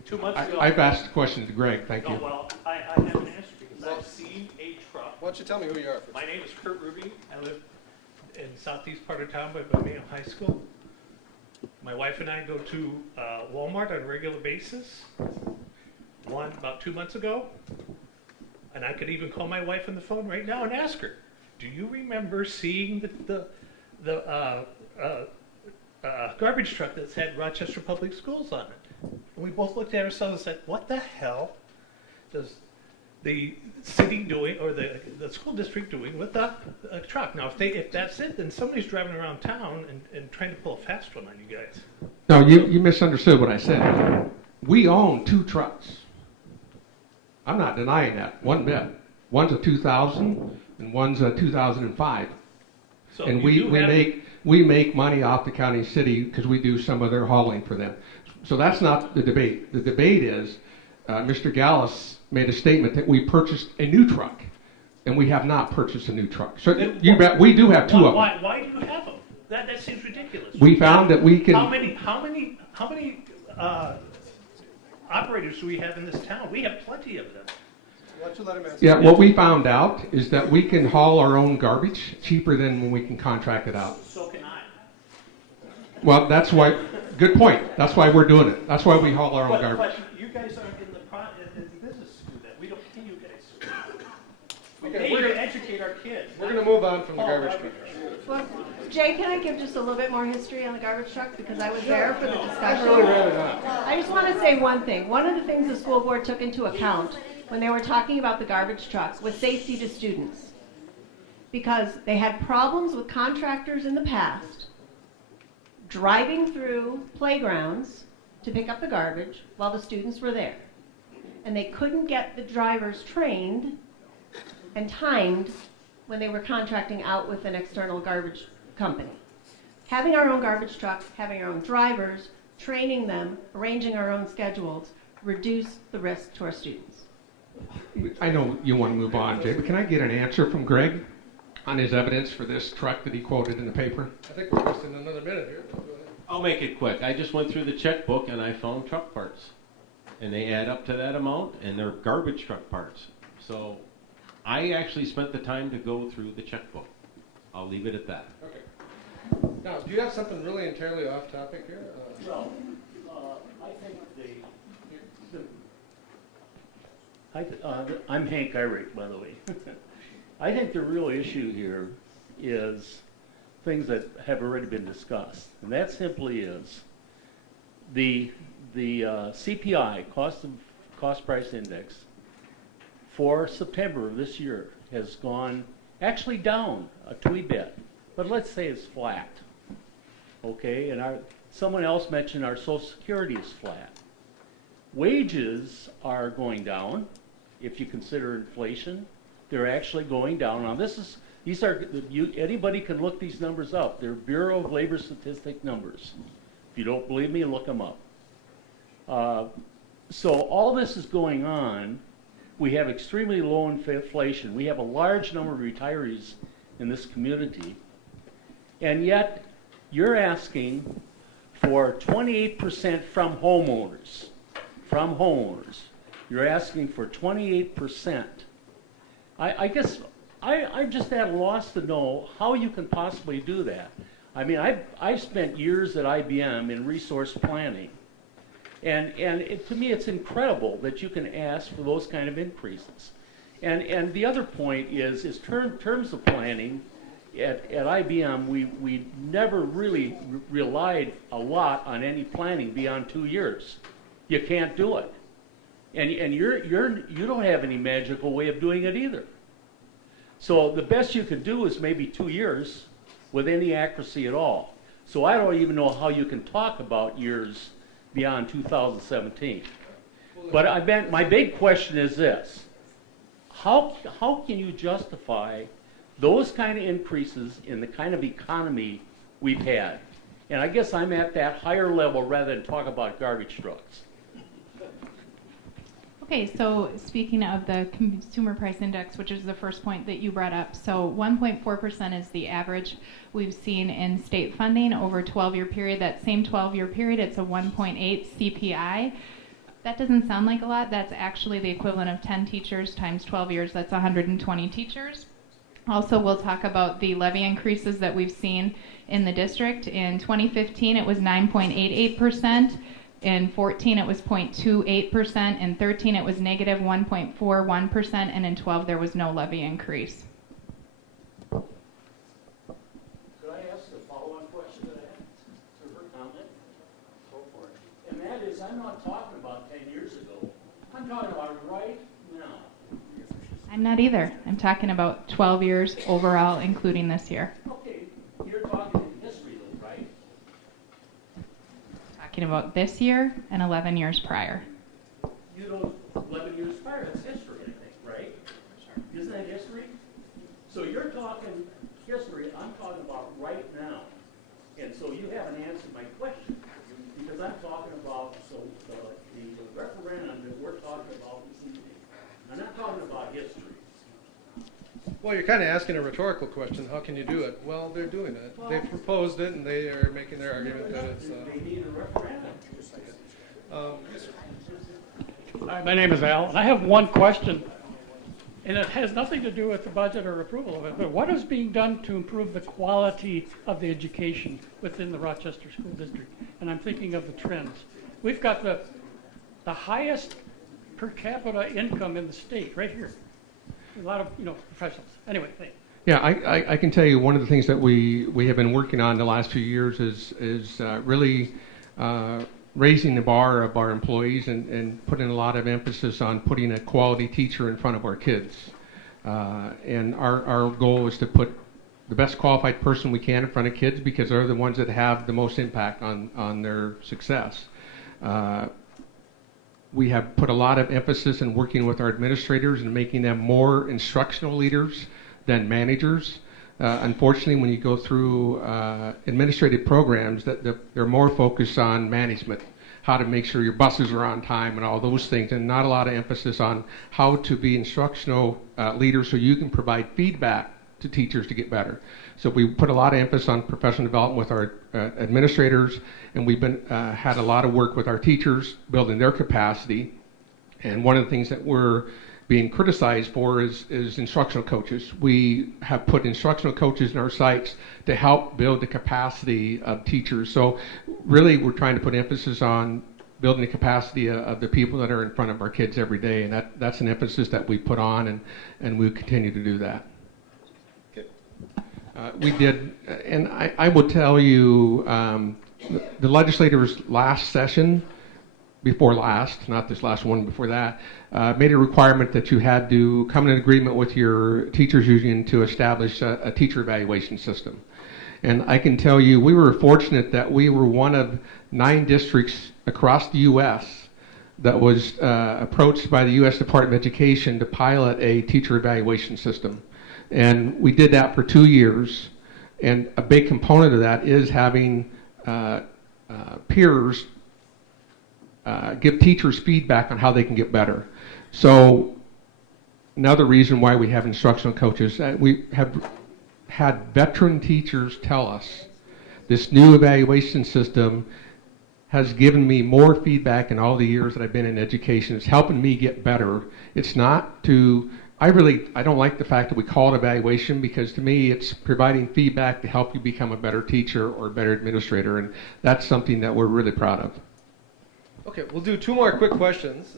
2 months ago... I've asked the question to Greg, thank you. No, well, I have an answer because I've seen a truck. Why don't you tell me who you are first? My name is Kurt Ruby. I live in southeast part of town by Birmingham High School. My wife and I go to Walmart on a regular basis. One about 2 months ago. And I could even call my wife on the phone right now and ask her, do you remember seeing the garbage truck that's had Rochester Public Schools on it? And we both looked at ourselves and said, what the hell does the city doing, or the school district doing with a truck? Now, if that's it, then somebody's driving around town and trying to pull a fast one on you guys. No, you misunderstood what I said. We own 2 trucks. I'm not denying that one bit. One's a 2000 and one's a 2005. So And you we make money off the county city because we do some of their hauling for them. So that's not the debate. The debate is Mr. Gallas made a statement that we purchased a new truck, and we have not purchased a new truck. So you bet we do have 2 of them. Why do you have them? That seems ridiculous. We found that we can. How many operators do we have in this town? We have plenty of them. Why don't you let him answer? Yeah, what we found out is that we can haul our own garbage cheaper than when we can contract it out. So can I. Well, that's why Good point. That's why we're doing it. That's why we haul our own garbage. But you guys aren't in the business to do that. We don't pay you guys to do that. Okay, We pay we're you to gonna- educate our kids. We're going to move on from the Oh, garbage garbage. truck. Well, Jay, can I give just a little bit more history on the garbage truck because I was there for the I'd discussion? really rather not. I just want to say one thing. One of the things the school board took into account when they were talking about the garbage truck was safety to students. Because they had problems with contractors in the past driving through playgrounds to pick up the garbage while the students were there. And they couldn't get the drivers trained and timed when they were contracting out with an external garbage company. Having our own garbage truck, having our own drivers, training them, arranging our own schedules, reduce the risk to our students. I know you want to move on, Jay, but can I get an answer from Greg on his evidence for this truck that he quoted in the paper? I think we're just in another minute here. Go ahead. I'll make it quick. I just went through the checkbook and I found truck parts. And they add up to that amount and they're garbage truck parts. So I actually spent the time to go through the checkbook. I'll leave it at that. Okay. Now, do you have something really entirely off topic here? Well, I think I'm Hank Irick, by the way. I think the real issue here is things that have already been discussed, and that simply is the CPI, cost price index, for September of this year has gone actually down a wee bit, but let's say it's flat. Okay, and someone else mentioned our Social Security is flat. Wages are going down. If you consider inflation, they're actually going down. Now anybody can look these numbers up. They're Bureau of Labor Statistic numbers. If you don't believe me, look them up. So all this is going on. We have extremely low inflation. We have a large number of retirees in this community. And yet, you're asking for 28% from homeowners. From homeowners. You're asking for 28%. I guess I'm just at a loss to know how you can possibly do that. I mean, I've spent years at IBM in resource planning. And to me, it's incredible that you can ask for those kind of increases. And the other point is terms of planning, at IBM, we never really relied a lot on any planning beyond 2 years. You can't do it. And you don't have any magical way of doing it either. So the best you could do is maybe 2 years with any accuracy at all. So I don't even know how you can talk about years beyond 2017. But my big question is this. How can you justify those kind of increases in the kind of economy we've had? And I guess I'm at that higher level rather than talk about garbage trucks. Okay, so speaking of the consumer price index, which is the first point that you brought up, so 1.4% is the average we've seen in state funding over a 12-year period. That same 12-year period, it's a 1.8 CPI. That doesn't sound like a lot. That's actually the equivalent of 10 teachers times 12 years. That's 120 teachers. Also, we'll talk about the levy increases that we've seen in the district. In 2015, it was 9.88%. In 14, it was 0.28%. In 13, it was negative 1.41%. And in 12, there was no levy increase. Could I ask a follow-on question to that, to her comment? Go for it. And that is, I'm not talking about 10 years ago. I'm talking about right now. I'm not either. I'm talking about 12 years overall, including this year. Okay, you're talking in history though, right? Talking about this year and 11 years prior. You know, 11 years prior, that's history, I think, right? Isn't that history? So you're talking history, I'm talking about right now. And so you haven't answered my question, because I'm talking about the referendum that we're talking about this evening. I'm not talking about history. Well, you're kind of asking a rhetorical question. How can you do it? Well, they're doing it. They've proposed it, and they are making their argument that it's... They need a referendum. Hi, my name is Al, and I have one question And it has nothing to do with the budget or approval of it, but what is being done to improve the quality of the education within the Rochester School District? And I'm thinking of the trends. We've got the highest per capita income in the state, right here. A lot of, professionals. Anyway, thanks. Yeah, I can tell you one of the things that we have been working on the last few years is really raising the bar of our employees and putting a lot of emphasis on putting a quality teacher in front of our kids. And our goal is to put the best qualified person we can in front of kids because they're the ones that have the most impact on their success. We have put a lot of emphasis in working with our administrators and making them more instructional leaders than managers. Unfortunately, when you go through administrative programs, they're more focused on management, how to make sure your buses are on time and all those things, and not a lot of emphasis on how to be instructional leaders so you can provide feedback to teachers to get better. So we put a lot of emphasis on professional development with our administrators, and we've had a lot of work with our teachers, building their capacity. And one of the things that we're being criticized for is instructional coaches. We have put instructional coaches in our sites to help build the capacity of teachers. So really we're trying to put emphasis on building the capacity of the people that are in front of our kids every day, and that's an emphasis that we put on, and we'll continue to do that. We did, and I will tell you, the legislators last session, before last, not this last one, before that, made a requirement that you had to come in agreement with your teachers union to establish a teacher evaluation system. And I can tell you, we were fortunate that we were one of 9 districts across the U.S. that was approached by the U.S. Department of Education to pilot a teacher evaluation system. And we did that for 2 years. And a big component of that is having peers give teachers feedback on how they can get better. So another reason why we have instructional coaches, we have had veteran teachers tell us this new evaluation system has given me more feedback in all the years that I've been in education. It's helping me get better. It's not to, I don't like the fact that we call it evaluation, because to me it's providing feedback to help you become a better teacher or a better administrator, and that's something that we're really proud of. Okay, we'll do 2 more quick questions.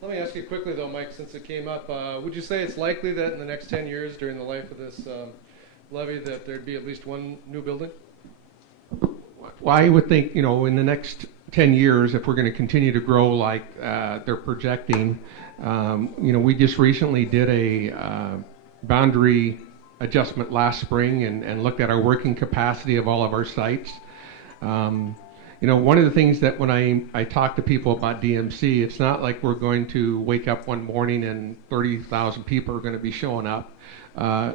Let me ask you quickly though, Mike, since it came up, would you say it's likely that in the next 10 years during the life of this levy that there'd be at least one new building? Well, I would think, in the next 10 years, if we're going to continue to grow like they're projecting, we just recently did a boundary adjustment last spring and looked at our working capacity of all of our sites. One of the things that when I talk to people about DMC, it's not like we're going to wake up one morning and 30,000 people are going to be showing up.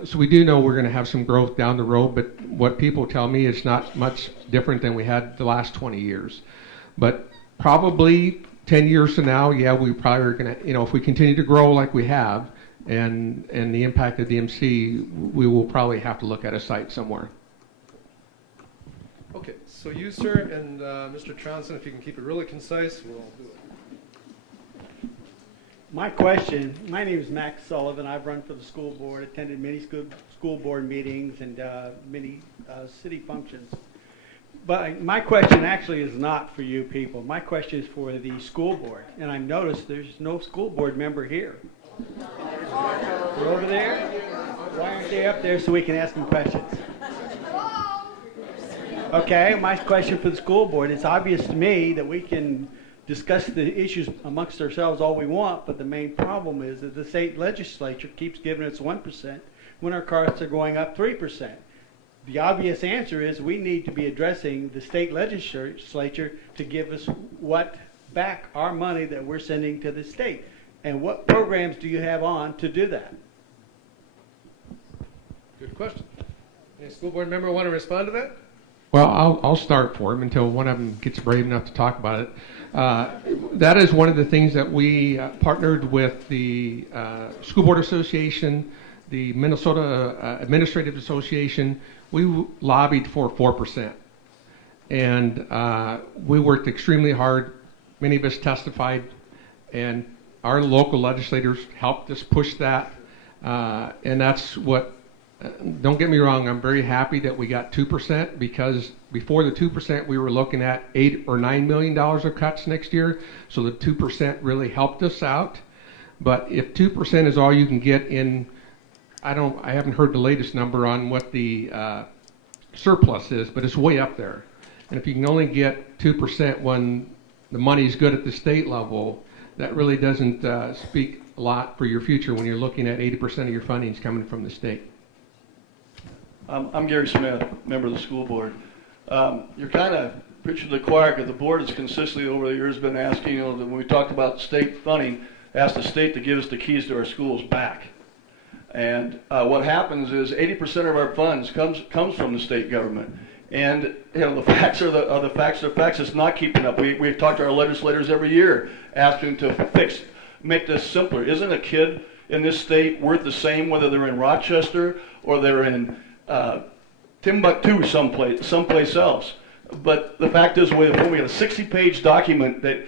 So we do know we're going to have some growth down the road, but what people tell me is not much different than we had the last 20 years. But probably 10 years from now, yeah, we probably are going to, if we continue to grow like we have and the impact of DMC, we will probably have to look at a site somewhere. Okay, so you, sir, and Mr. Tronson, if you can keep it really concise, we'll do it. My question, my name is Max Sullivan. I've run for the school board, attended many school board meetings and many city functions. But my question actually is not for you people. My question is for the school board. And I've noticed there's no school board member here. They're over there. Why aren't they up there so we can ask them questions? Okay, my question for the school board, it's obvious to me that we can discuss the issues amongst ourselves all we want, but the main problem is that the state legislature keeps giving us 1% when our costs are going up 3%. The obvious answer is we need to be addressing the state legislature to give us back our money that we're sending to the state. And what programs do you have on to do that? Good question. Any school board member want to respond to that? Well, I'll start for them until one of them gets brave enough to talk about it. That is one of the things that we partnered with the School Board Association, the Minnesota Administrative Association. We lobbied for 4%. And we worked extremely hard. Many of us testified, and our local legislators helped us push that. And that's what, don't get me wrong, I'm very happy that we got 2% because before the 2% we were looking at $8 or $9 million of cuts next year. So the 2% really helped us out. But if 2% is all you can get in, I haven't heard the latest number on what the surplus is, but it's way up there. And if you can only get 2% when the money's good at the state level, that really doesn't speak a lot for your future when you're looking at 80% of your funding is coming from the state. I'm Gary Smith, member of the school board. You're kind of preaching to the choir because the board has consistently over the years been asking, when we talked about state funding, asked the state to give us the keys to our schools back. And what happens is 80% of our funds comes from the state government. And the facts are the facts. It's not keeping up. We've talked to our legislators every year, asking to make this simpler. Isn't a kid in this state worth the same whether they're in Rochester or they're in Timbuktu someplace else? But the fact is, we have a 60-page document that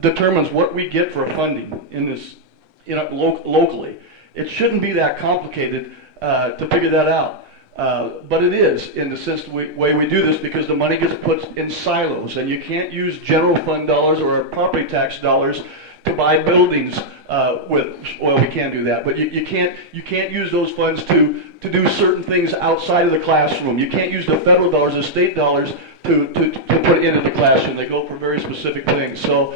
determines what we get for funding in this, locally. It shouldn't be that complicated to figure that out. But it is, in the sense way we do this, because the money gets put in silos, and you can't use general fund dollars or property tax dollars to buy buildings we can do that, but you can't use those funds to do certain things outside of the classroom. You can't use the federal dollars, the state dollars to put into the classroom. They go for very specific things. So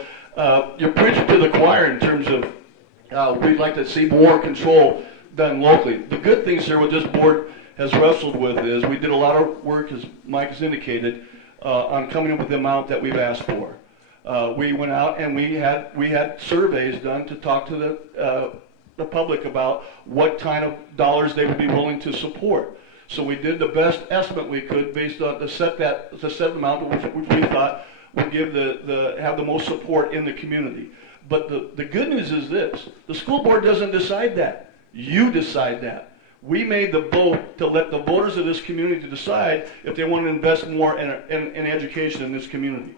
you're preaching to the choir in terms of we'd like to see more control done locally. The good things here with this board has wrestled with is we did a lot of work, as Mike has indicated, on coming up with the amount that we've asked for. We went out and we had surveys done to talk to the public about what kind of dollars they would be willing to support. So we did the best estimate we could based on the set amount which we thought would give have the most support in the community. But the good news is this: the school board doesn't decide that. You decide that. We made the vote to let the voters of this community decide if they want to invest more in education in this community.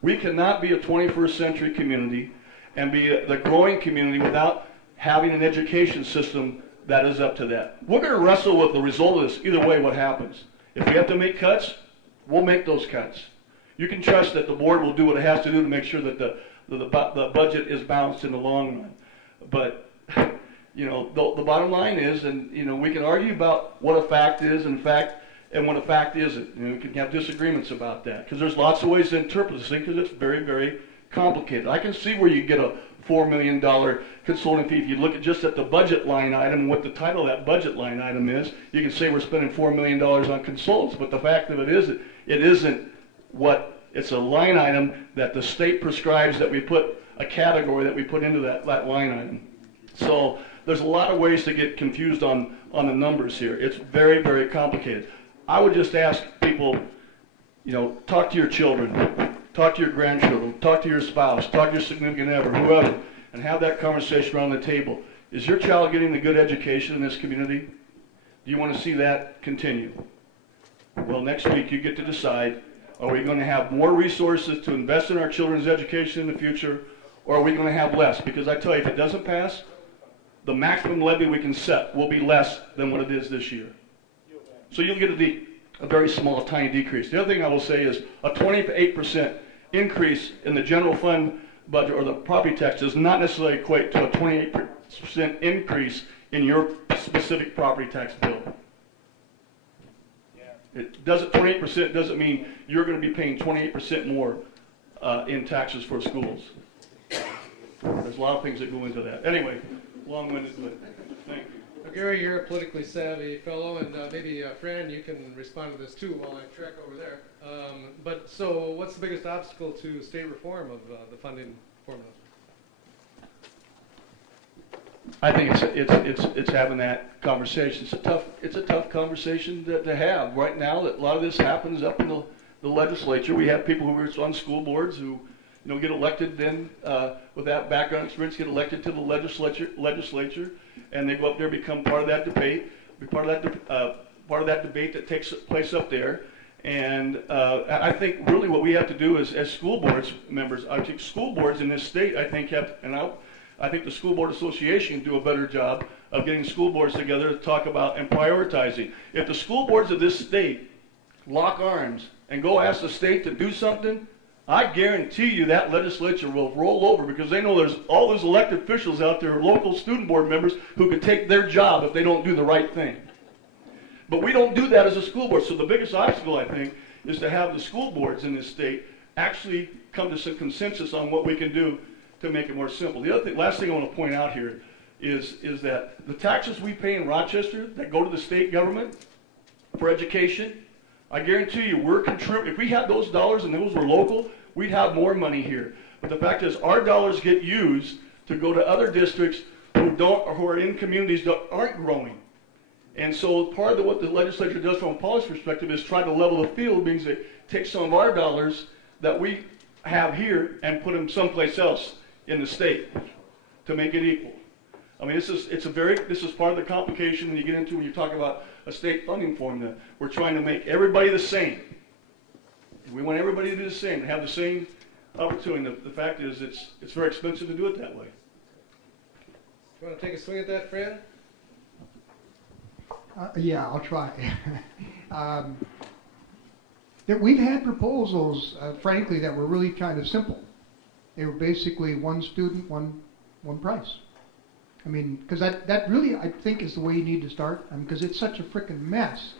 We cannot be a 21st century community and be the growing community without having an education system that is up to that. We're going to wrestle with the result of this either way what happens. If we have to make cuts, we'll make those cuts. You can trust that the board will do what it has to do to make sure that the budget is balanced in the long run. But the bottom line is, and we can argue about what a fact is and what a fact isn't. We can have disagreements about that because there's lots of ways to interpret this thing because it's very, very complicated. I can see where you get a $4 million consulting fee. If you look just at the budget line item and what the title of that budget line item is, you can say we're spending $4 million on consultants. But the fact of it is, it isn't what, it's a line item that the state prescribes that we put, a category that we put into that line item. So there's a lot of ways to get confused on the numbers here. It's very, very complicated. I would just ask people, talk to your children, talk to your grandchildren, talk to your spouse, talk to your significant other, whoever, and have that conversation around the table. Is your child getting the good education in this community? Do you want to see that continue? Well, next week you get to decide, are we going to have more resources to invest in our children's education in the future, or are we going to have less? Because I tell you, if it doesn't pass, the maximum levy we can set will be less than what it is this year. So you'll get a very small, tiny decrease. The other thing I will say is a 28% increase in the general fund budget or the property tax does not necessarily equate to a 28% increase in your specific property tax bill. It doesn't. 28% doesn't mean you're going to be paying 28% more in taxes for schools. There's a lot of things that go into that. Anyway, long-winded, but thank you. Well, Gary, you're a politically savvy fellow, and maybe Fran, you can respond to this too while I track over there. But so, what's the biggest obstacle to state reform of the funding formula? I think it's having that conversation. It's a tough conversation to have right now. That a lot of this happens up in the legislature. We have people who are on school boards who get elected then with that background experience, get elected to the legislature, and they go up there, become part of that debate, be part of that debate that takes place up there. And I think really what we have to do as school boards members, I think school boards in this state, I think the School Board Association can do a better job of getting school boards together to talk about and prioritizing. If the school boards of this state lock arms and go ask the state to do something, I guarantee you that legislature will roll over, because they know there's all those elected officials out there, local student board members, who could take their job if they don't do the right thing. But we don't do that as a school board. So the biggest obstacle, I think, is to have the school boards in this state actually come to some consensus on what we can do to make it more simple. The other thing, last thing I want to point out here is that the taxes we pay in Rochester that go to the state government for education, I guarantee you we're contributing. If we had those dollars and those were local, we'd have more money here. But the fact is, our dollars get used to go to other districts who don't, or who are in communities that aren't growing. And so part of what the legislature does from a policy perspective is try to level the field, means it takes some of our dollars that we have here and put them someplace else in the state to make it equal. I mean, this is part of the complication when you get into when you talk about a state funding formula. We're trying to make everybody the same. We want everybody to do the same, to have the same opportunity. The fact is, it's very expensive to do it that way. You want to take a swing at that, Fran? Yeah, I'll try. We've had proposals, frankly, that were really kind of simple. They were basically one student, one price. I mean, because that really, I think, is the way you need to start. I mean, because it's such a frickin' mess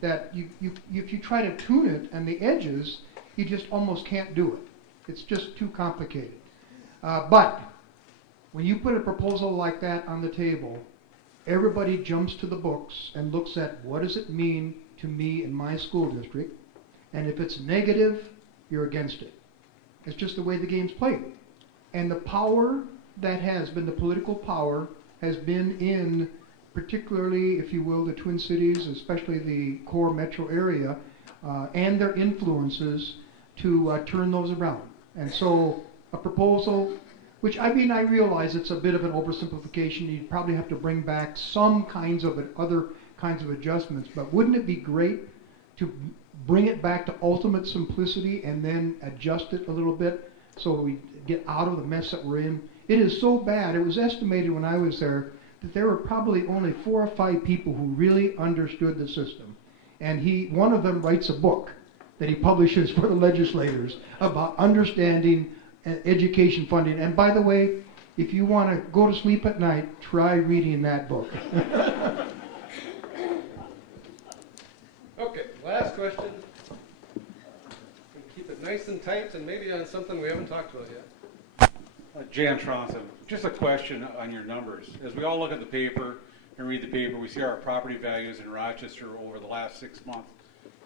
that if you try to tune it and the edges, you just almost can't do it. It's just too complicated. But when you put a proposal like that on the table, everybody jumps to the books and looks at what does it mean to me in my school district, and if it's negative, you're against it. It's just the way the game's played. And the power that has been, the political power, has been in, particularly, if you will, the Twin Cities, especially the core metro area, and their influences to turn those around. And so a proposal, which I mean, I realize it's a bit of an oversimplification. You'd probably have to bring back some kinds of other kinds of adjustments, but wouldn't it be great to bring it back to ultimate simplicity and then adjust it a little bit so we get out of the mess that we're in? It is so bad. It was estimated when I was there that there were probably only 4 or 5 people who really understood the system. And one of them writes a book that he publishes for the legislators about understanding education funding. And by the way, if you want to go to sleep at night, try reading that book. Okay, last question. Keep it nice and tight, and maybe on something we haven't talked about yet. Jan Tronson, just a question on your numbers. As we all look at the paper and read the paper, we see our property values in Rochester over the last 6 months.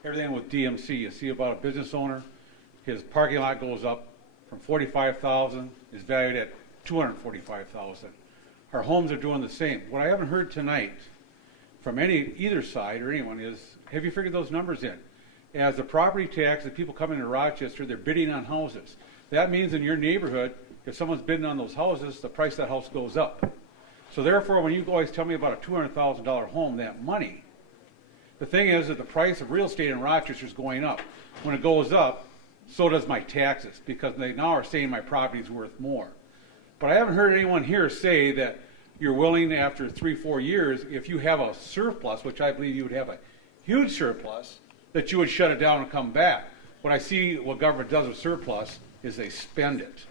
Everything with DMC, you see about a business owner, his parking lot goes up from $45,000, is valued at $245,000. Our homes are doing the same. What I haven't heard tonight from either side or anyone is, have you figured those numbers in? As the property tax, the people coming to Rochester, they're bidding on houses. That means in your neighborhood, if someone's bidding on those houses, the price of that house goes up. So therefore, when you always tell me about a $200,000 home, that money, the thing is that the price of real estate in Rochester is going up. When it goes up, so does my taxes, because they now are saying my property is worth more. But I haven't heard anyone here say that you're willing, after 3-4 years, if you have a surplus, which I believe you would have a huge surplus, that you would shut it down and come back. What I see what government does with surplus is they spend it.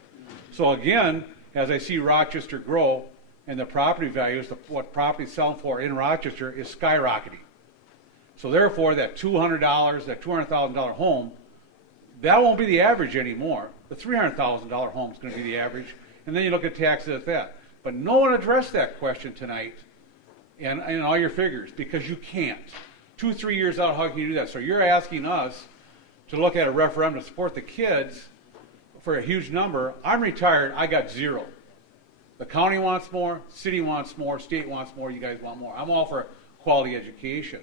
So again, as I see Rochester grow and the property values, what property is selling for in Rochester is skyrocketing. So therefore, that $200, that $200,000 home, that won't be the average anymore. The $300,000 home is going to be the average, and then you look at taxes at that. But no one addressed that question tonight in all your figures, because you can't. 2-3 years out, how can you do that? So you're asking us to look at a referendum to support the kids for a huge number. I'm retired, I got 0. The county wants more, city wants more, state wants more, you guys want more. I'm all for quality education.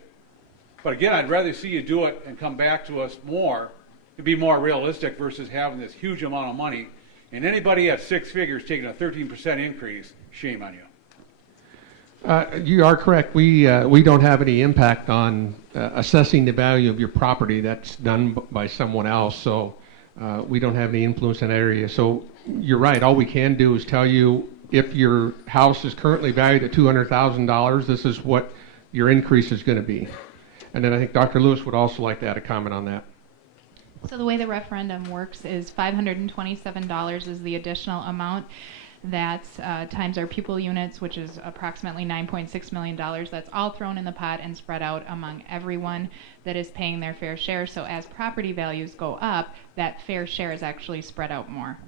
But again, I'd rather see you do it and come back to us more, to be more realistic versus having this huge amount of money. And anybody at 6 figures taking a 13% increase, shame on you. You are correct. We don't have any impact on assessing the value of your property. That's done by someone else. So we don't have any influence in that area. So you're right. All we can do is tell you if your house is currently valued at $200,000, this is what your increase is going to be. And then I think Dr. Lewis would also like to add a comment on that. So the way the referendum works is $527 is the additional amount. That's times our pupil units, which is approximately $9.6 million. That's all thrown in the pot and spread out among everyone that is paying their fair share. So as property values go up, that fair share is actually spread out more.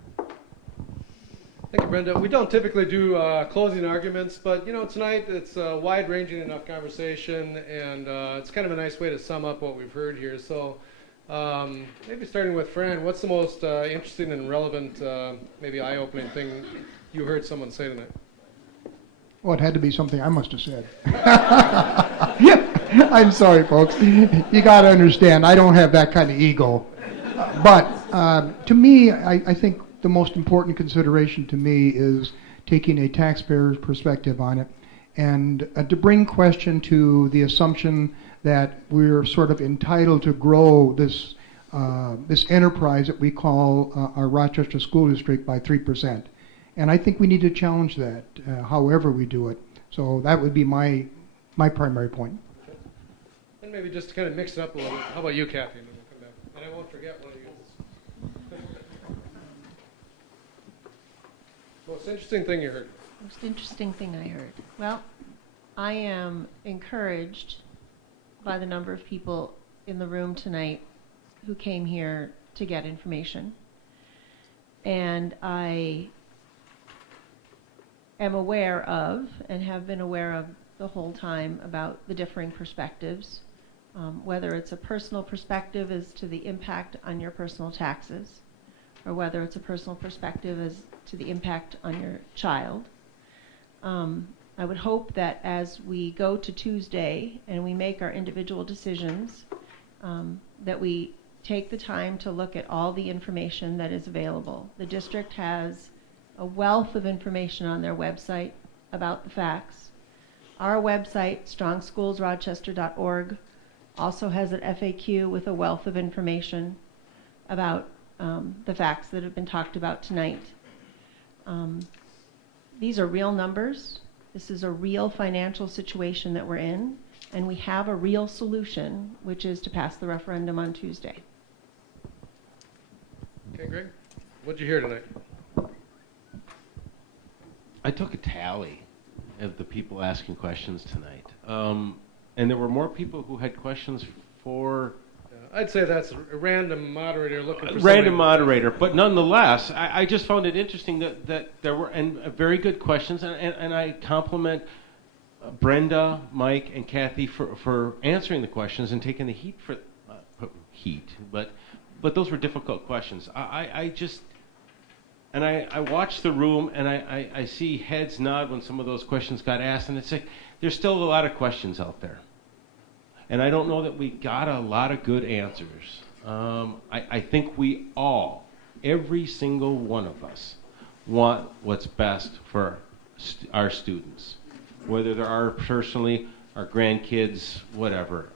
Thank you, Brenda. We don't typically do closing arguments, but tonight it's a wide-ranging enough conversation, and it's kind of a nice way to sum up what we've heard here. So maybe starting with Fran, what's the most interesting and relevant, maybe eye-opening thing you heard someone say tonight? Well, it had to be something I must have said. I'm sorry, folks. You got to understand, I don't have that kind of ego. But to me, I think the most important consideration to me is taking a taxpayer's perspective on it, and to bring question to the assumption that we're sort of entitled to grow this enterprise that we call our Rochester School District by 3%. And I think we need to challenge that, however we do it. So that would be my primary point. Okay. And maybe just to kind of mix it up a little bit, how about you, Cathy? And then we'll come back. And I won't forget one of you guys. Most interesting thing you heard? Most interesting thing I heard. Well, I am encouraged by the number of people in the room tonight who came here to get information. And I am aware of, and have been aware of the whole time, about the differing perspectives, whether it's a personal perspective as to the impact on your personal taxes, or whether it's a personal perspective as to the impact on your child. I would hope that as we go to Tuesday and we make our individual decisions, that we take the time to look at all the information that is available. The district has a wealth of information on their website about the facts. Our website, strongschoolsrochester.org, also has an FAQ with a wealth of information about the facts that have been talked about tonight. These are real numbers. This is a real financial situation that we're in, and we have a real solution, which is to pass the referendum on Tuesday. Okay, Greg, what'd you hear tonight? I took a tally of the people asking questions tonight, and there were more people who had questions for. I'd say that's a random moderator looking for random moderator, but nonetheless, I just found it interesting that there were very good questions, and I compliment Brenda, Mike, and Cathy for answering the questions and taking the heat for but those were difficult questions. I watched the room, and I see heads nod when some of those questions got asked, and it's like there's still a lot of questions out there. And I don't know that we got a lot of good answers. I think we all, every single one of us, want what's best for our students, whether they're our personally, our grandkids, whatever.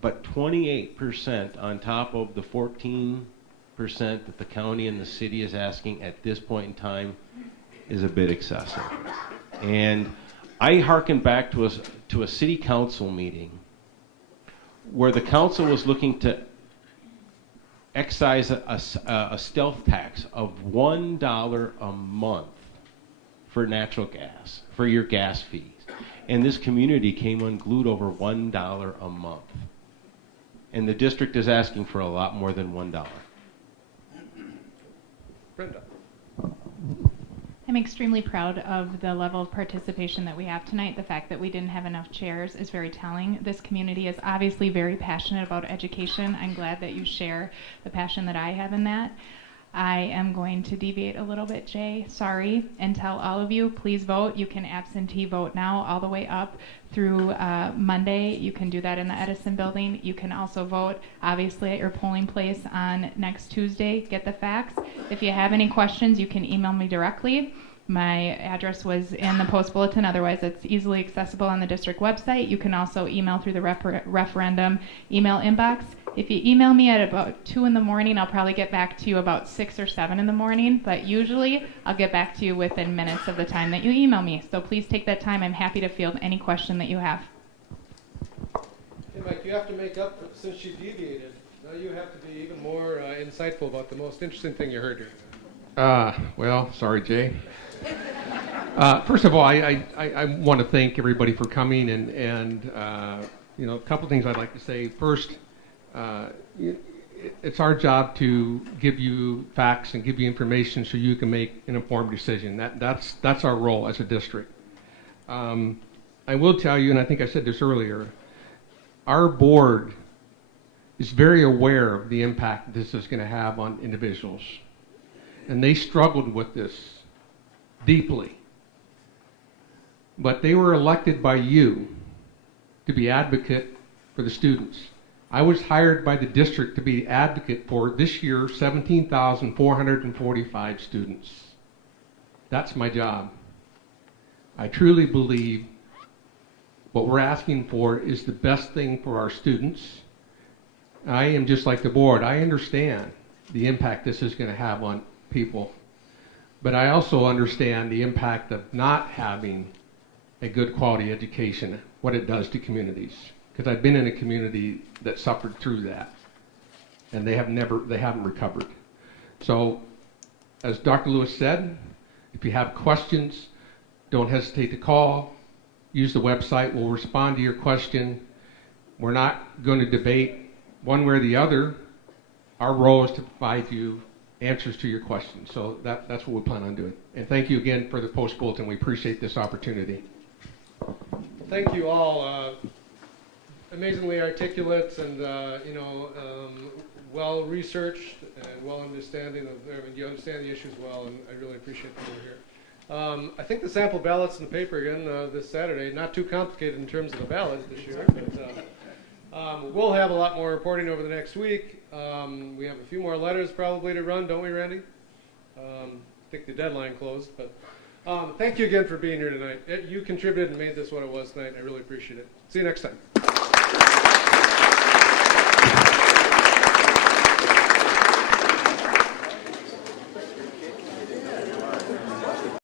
But 28% on top of the 14% that the county and the city is asking at this point in time is a bit excessive. And I hearken back to a city council meeting where the council was looking to excise a stealth tax of $1 a month for natural gas, for your gas fees. And this community came unglued over $1 a month. And the district is asking for a lot more than $1. Brenda. I'm extremely proud of the level of participation that we have tonight. The fact that we didn't have enough chairs is very telling. This community is obviously very passionate about education. I'm glad that you share the passion that I have in that. I am going to deviate a little bit, Jay, sorry, and tell all of you, please vote. You can absentee vote now all the way up through Monday. You can do that in the Edison building. You can also vote, obviously, at your polling place on next Tuesday. Get the facts. If you have any questions, you can email me directly. My address was in the Post Bulletin. Otherwise, it's easily accessible on the district website. You can also email through the referendum email inbox. If you email me at about 2 in the morning, I'll probably get back to you about 6 or 7 in the morning, but usually I'll get back to you within minutes of the time that you email me. So please take that time. I'm happy to field any question that you have. Hey, Mike, you have to make up for, since you deviated. Now you have to be even more insightful about the most interesting thing you heard here. Well, sorry, Jay. First of all, I want to thank everybody for coming, and you know, a couple things I'd like to say. First, it's our job to give you facts and give you information so you can make an informed decision. That's our role as a district. I will tell you, and I think I said this earlier, our board is very aware of the impact this is going to have on individuals. And they struggled with this deeply. But they were elected by you to be advocate for the students. I was hired by the district to be advocate for this year 17,445 students. That's my job. I truly believe what we're asking for is the best thing for our students. I am just like the board. I understand the impact this is going to have on people, but I also understand the impact of not having a good quality education, what it does to communities. Because I've been in a community that suffered through that, and they haven't recovered. So, as Dr. Lewis said, if you have questions, don't hesitate to call. Use the website. We'll respond to your question. We're not going to debate one way or the other. Our role is to provide you answers to your questions. So that's what we plan on doing. And thank you again for the Post Bulletin. We appreciate this opportunity. Thank you all. Amazingly articulate and well researched and well understanding of. You understand the issues well, and I really appreciate that you're here. I think the sample ballots in the paper again this Saturday. Not too complicated in terms of the ballots this year, but we'll have a lot more reporting over the next week. We have a few more letters probably to run, don't we, Randy? I think the deadline closed, but thank you again for being here tonight. You contributed and made this what it was tonight. I really appreciate it. See you next time.